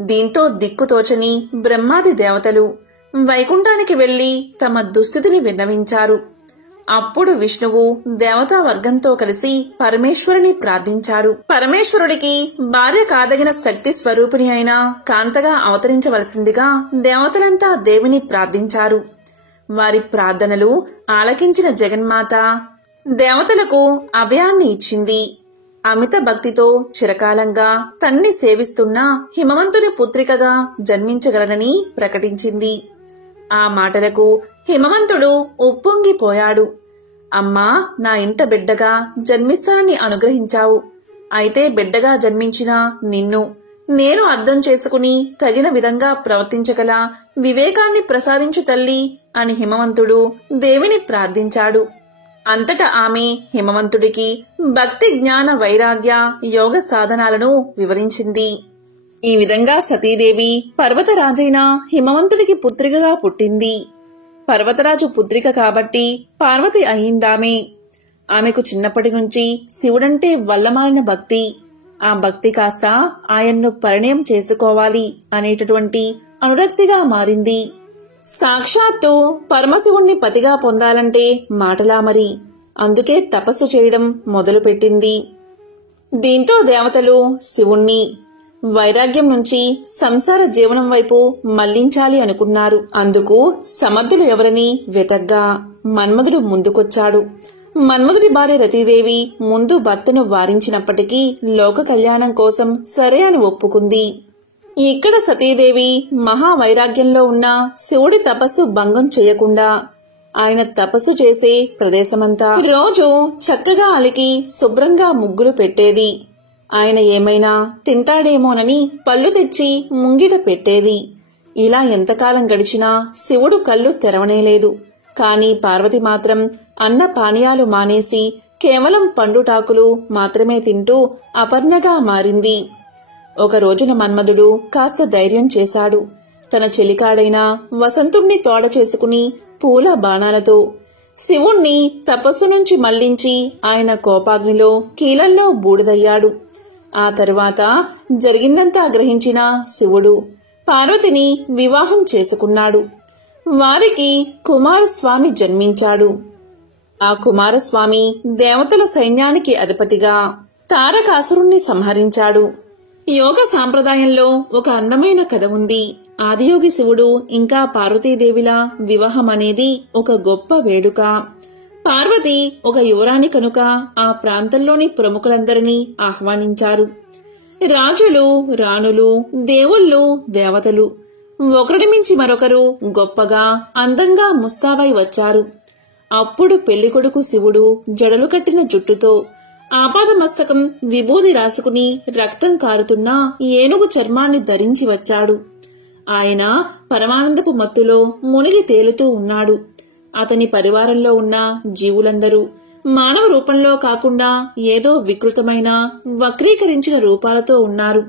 దీంతో దిక్కుతోచని బ్రహ్మాది దేవతలు వైకుంఠానికి వెళ్లి తమ దుస్థితిని విన్నవించారు. అప్పుడు విష్ణువు దేవతా వర్గంతో కలిసి పరమేశ్వరుని ప్రార్థించారు. పరమేశ్వరుడికి భార్య కాదగిన శక్తి స్వరూపిణి అయిన కాంతగా అవతరించవలసిందిగా దేవతలంతా దేవిని ప్రార్థించారు. వారి ప్రార్థనలు ఆలకించిన జగన్మాత దేవతలకు అభయాన్ని ఇచ్చింది. అమిత భక్తితో చిరకాలంగా తన్ని సేవిస్తున్న హిమవంతుని పుత్రికగా జన్మించగలనని ప్రకటించింది. ఆ మాటలకు హిమవంతుడు ఉప్పొంగిపోయాడు. అమ్మా, నా ఇంట బిడ్డగా జన్మిస్తానని అనుగ్రహించావు. అయితే బిడ్డగా జన్మించిన నిన్ను నేను అర్థం చేసుకుని తగిన విధంగా ప్రవర్తించగల వివేకాన్ని ప్రసాదించు తల్లి అని హిమవంతుడు దేవిని ప్రార్థించాడు. అంతటా ఆమె హిమవంతుడికి భక్తి, జ్ఞాన, వైరాగ్య, యోగ సాధనాలను వివరించింది. ఈ విధంగా సతీదేవి పర్వతరాజైన హిమవంతుడికి పుత్రికగా పుట్టింది. పర్వతరాజు పుత్రిక కాబట్టి పార్వతి అయిందామే. ఆమెకు చిన్నప్పటి నుంచి శివుడంటే వల్లమాలిన భక్తి. ఆ భక్తి కాస్త ఆయన్ను పరిణయం చేసుకోవాలి అనేటటువంటి అనురక్తిగా మారింది. సాక్షాత్తు పరమశివుణ్ణి పతిగా పొందాలంటే మాటలా మరి. అందుకే తపస్సు చేయడం మొదలుపెట్టింది. దీంతో దేవతలు శివుణ్ణి వైరాగ్యం నుంచి సంసార జీవనం వైపు మళ్లించాలి అనుకున్నారు. అందుకు సమర్థులు ఎవరని వెతగ్గా మన్మధుడు ముందుకొచ్చాడు. మన్మధుడి భార్య రతీదేవి ముందు భర్తను వారించినప్పటికీ లోక కళ్యాణం కోసం సరే అని ఒప్పుకుంది. ఇక్కడ సతీదేవి మహావైరాగ్యంలో ఉన్న శివుడి తపస్సు భంగం చేయకుండా ఆయన తపస్సు చేసే ప్రదేశమంతా రోజు చక్కగా అలికి శుభ్రంగా ముగ్గులు పెట్టేది. ఆయన ఏమైనా తింటాడేమోనని పళ్ళు తెచ్చి ముంగిట పెట్టేది. ఇలా ఎంతకాలం గడిచినా శివుడు కళ్ళు తెరవనేలేదు. కాని పార్వతి మాత్రం అన్న పానీయాలు మానేసి కేవలం పండుటాకులు మాత్రమే తింటూ అపర్ణగా మారింది. ఒక రోజున మన్మధుడు కాస్త ధైర్యం చేశాడు. తన చెలికాడైన వసంతుణ్ణి తోడ చేసుకుని పూల బాణాలతో శివుణ్ణి తపస్సు నుంచి మళ్లించి ఆయన కోపాగ్నిలో కీలల్లో బూడిదయ్యాడు. ఆ తరువాత జరిగిందంతా గ్రహించిన శివుడు పార్వతిని వివాహం చేసుకున్నాడు. వారికి కుమారస్వామి జన్మించాడు. ఆ కుమారస్వామి దేవతల సైన్యానికి అధిపతిగా తారకాసురుణ్ణి సంహరించాడు. యోగ సాంప్రదాయంలో ఒక అందమైన కథ ఉంది. ఆదియోగి శివుడు ఇంకా పార్వతీదేవిల వివాహం అనేది ఒక గొప్ప వేడుక. పార్వతి ఒక యువరాణి కనుక ఆ ప్రాంతంలోని ప్రముఖులందరినీ ఆహ్వానించారు. రాజులు, రాణులు, దేవుళ్ళు, దేవతలు ఒకరిని మించి మరొకరు గొప్పగా అందంగా ముస్తాబై వచ్చారు. అప్పుడు పెళ్లికొడుకు శివుడు జడలు కట్టిన జుట్టుతో ఆపాదమస్తకం విభూది రాసుకుని రక్తం కారుతున్న ఏనుగు చర్మాన్ని ధరించి వచ్చాడు. ఆయన పరమానందపు మత్తులో మునిగి తేలుతూ ఉన్నాడు. అతని పరివారంలో ఉన్న జీవులందరూ మానవ రూపంలో కాకుండా ఏదో వికృతమైన వక్రీకరించిన రూపాలతో ఉన్నారు.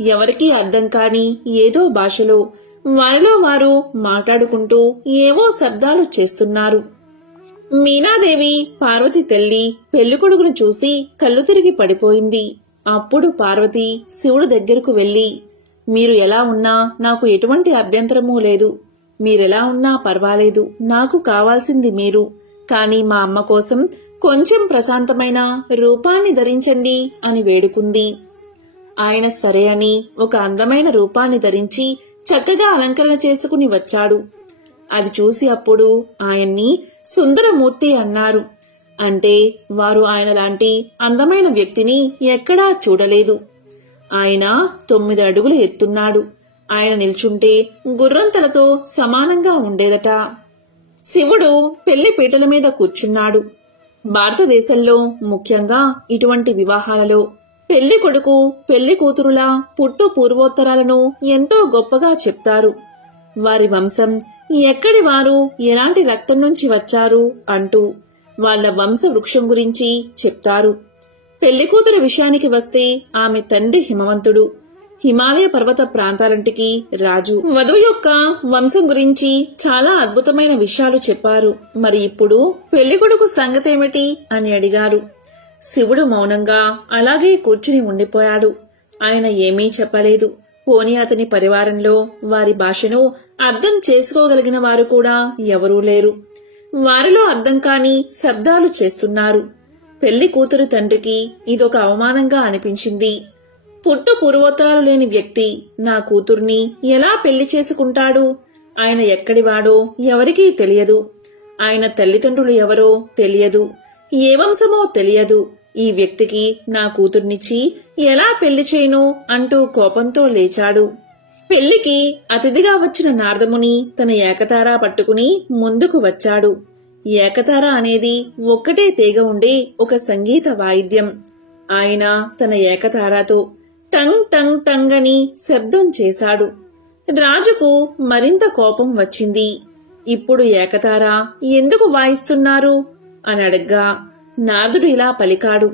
ఎవరికీ అర్థం కాని ఏదో భాషలో వారిలో వారు మాట్లాడుకుంటూ ఏవో శబ్దాలు చేస్తున్నారు. మీనాదేవి పార్వతి తల్లి పెళ్లికొడుకును చూసి కళ్ళు తిరిగి పడిపోయింది. అప్పుడు పార్వతి శివుడు దగ్గరకు వెళ్లి, మీరు ఎలా ఉన్నా నాకు ఎటువంటి అభ్యంతరమూ లేదు. మీరెలా ఉన్నా పర్వాలేదు. నాకు కావాల్సింది మీరు. కాని మా అమ్మ కోసం కొంచెం ప్రశాంతమైన రూపాన్ని ధరించండి అని వేడుకుంది. ఆయన సరే అని ఒక అందమైన రూపాన్ని ధరించి చక్కగా అలంకరణ చేసుకుని వచ్చాడు. అది చూసి అప్పుడు ఆయన్ని సుందరమూర్తి అన్నారు. అంటే వారు ఆయన లాంటి అందమైన వ్యక్తిని ఎక్కడా చూడలేదు. ఆయన 9 అడుగులు ఎత్తున్నాడు. ఆయన నిల్చుంటే గుర్రంతలతో సమానంగా ఉండేదట. శివుడు పెళ్లి పీటల మీద కూర్చున్నాడు. భారతదేశంలో ముఖ్యంగా ఇటువంటి వివాహాలలో పెళ్లి కొడుకు పెళ్లి కూతురుల పుట్టు పూర్వోత్తరాలను ఎంతో గొప్పగా చెప్తారు. వారి వంశం ఎక్కడి వారు, ఎలాంటి రక్తం నుంచి వచ్చారు అంటూ వాళ్ల వంశ వృక్షం గురించి చెప్తారు. పెళ్లికూతురు విషయానికి వస్తే ఆమె తండ్రి హిమవంతుడు, హిమాలయ పర్వత ప్రాంతాలంటికి రాజు. వధువు యొక్క వంశం గురించి చాలా అద్భుతమైన విషయాలు చెప్పారు. మరి ఇప్పుడు పెళ్లికొడుకు సంగతేమిటి అని అడిగారు. శివుడు మౌనంగా అలాగే కూర్చుని ఉండిపోయాడు. ఆయన ఏమీ చెప్పలేదు. పోనీ అతని పరివారంలో వారి భాషను అర్థం చేసుకోగలిగిన వారు కూడా ఎవరూ లేరు. వారిలో అర్థం కాని శబ్దాలు చేస్తున్నారు. పెళ్లి కూతురు తండ్రికి ఇదొక అవమానంగా అనిపించింది. పుట్టు పూర్వోత్తరాలు లేని వ్యక్తి నా కూతుర్ని ఎలా పెళ్లి చేసుకుంటాడు? ఆయన ఎక్కడివాడో ఎవరికీ తెలియదు. ఆయన తల్లిదండ్రులు ఎవరో తెలియదు. ఏ వంశమో తెలియదు. ఈ వ్యక్తికి నా కూతుర్నిచ్చి ఎలా పెళ్లి చేయను అంటూ కోపంతో లేచాడు. పెళ్లికి అతిథిగా వచ్చిన నారదముని తన ఏకతారా పట్టుకుని ముందుకు వచ్చాడు. ఏకతార అనేది ఒక్కటే తీగ ఉండే ఒక సంగీత వాయిద్యం. ఆయన తన ఏకతారాతో టంగ్ టంగ్ టంగ్ అని శబ్దం చేశాడు. రాజుకు మరింత కోపం వచ్చింది. ఇప్పుడు ఏకతార ఎందుకు వాయిస్తున్నారు అని అడగ్గా నారదుడు ఇలా పలికాడు.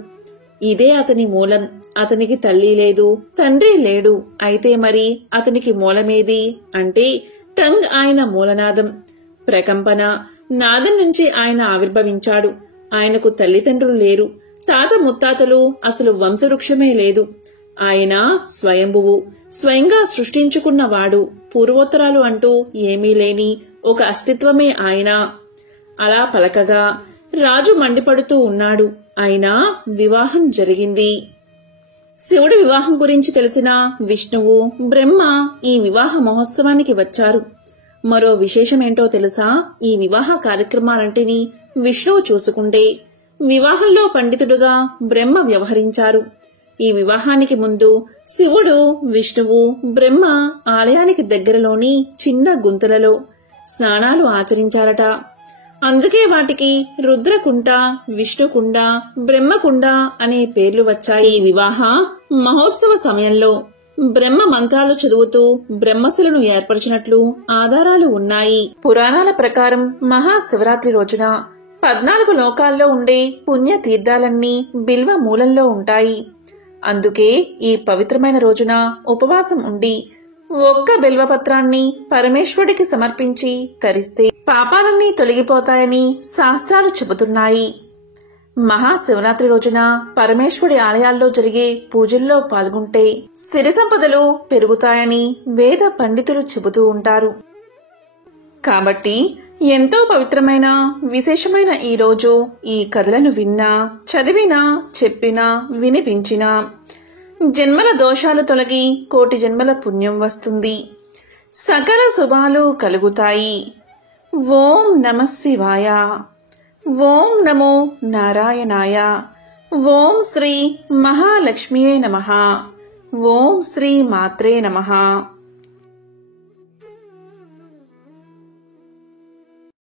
ఇదే అతని మూలం. అతనికి తల్లి లేదు, తండ్రి లేడు. అయితే మరి అతనికి మూలమేది అంటే టంగ్ ఆయన మూలనాదం. ప్రకంపన నాదం నుంచి ఆయన ఆవిర్భవించాడు. ఆయనకు తల్లిదండ్రులు లేరు, తాత ముత్తాతలు, అసలు వంశవృక్షమే లేదు. ఆయన స్వయంభువు, స్వయంగా సృష్టించుకున్నవాడు. పూర్వోత్తరాలు అంటూ ఏమీ లేని ఒక అస్తిత్వమే ఆయన. అలా పలకగా రాజు మండిపడుతూ ఉన్నాడు. అయినా వివాహం జరిగింది. శివుడి వివాహం గురించి తెలిసిన విష్ణువు, బ్రహ్మ ఈ వివాహ మహోత్సవానికి వచ్చారు. మరో విశేషమేంటో తెలుసా? ఈ వివాహ కార్యక్రమాలంటిని విష్ణువు చూసుకుంటే వివాహంలో పండితుడుగా బ్రహ్మ వ్యవహరించారు. ఈ వివాహానికి ముందు శివుడు, విష్ణువు, బ్రహ్మ ఆలయానికి దగ్గరలోని చిన్న గుంతలలో స్నానాలు ఆచరించారట. అందుకే వాటికి రుద్రకుండ, విష్ణుకుండ, బ్రహ్మకుండ అనే పేర్లు వచ్చాయి. ఈ వివాహ మహోత్సవ సమయంలో బ్రహ్మ మంత్రాలు చదువుతూ బ్రహ్మశిలను ఏర్పరిచినట్లు ఆధారాలు ఉన్నాయి. పురాణాల ప్రకారం మహాశివరాత్రి రోజున 14 లోకాల్లో ఉండే పుణ్య తీర్థాలన్నీ బిల్వ మూలంలో ఉంటాయి. అందుకే ఈ పవిత్రమైన రోజున ఉపవాసం ఉండి ఒక్క బిల్వపత్రాన్ని పరమేశ్వరుడికి సమర్పించి తరిస్తే పాపాలన్నీ తొలగిపోతాయని శాస్త్రాలు చెబుతున్నాయి. మహాశివరాత్రి రోజున పరమేశ్వరుడి ఆలయాల్లో జరిగే పూజల్లో పాల్గొంటే సిరి సంపదలు పెరుగుతాయని వేద పండితులు చెబుతూ ఉంటారు. కాబట్టి ఎంతో పవిత్రమైన విశేషమైన ఈ రోజు ఈ కథలను విన్నా, చదివినా, చెప్పినా, వినిపించినా జన్మల దోషాలు తొలగి కోటి జన్మల పుణ్యం వస్తుంది. సకల శుభాలు కలుగుతాయి. ఓం నమః శివాయ. ఓం నమో నారాయణాయ. ఓం శ్రీ మహాలక్ష్మియే నమః. ఓం శ్రీ మాత్రే నమః.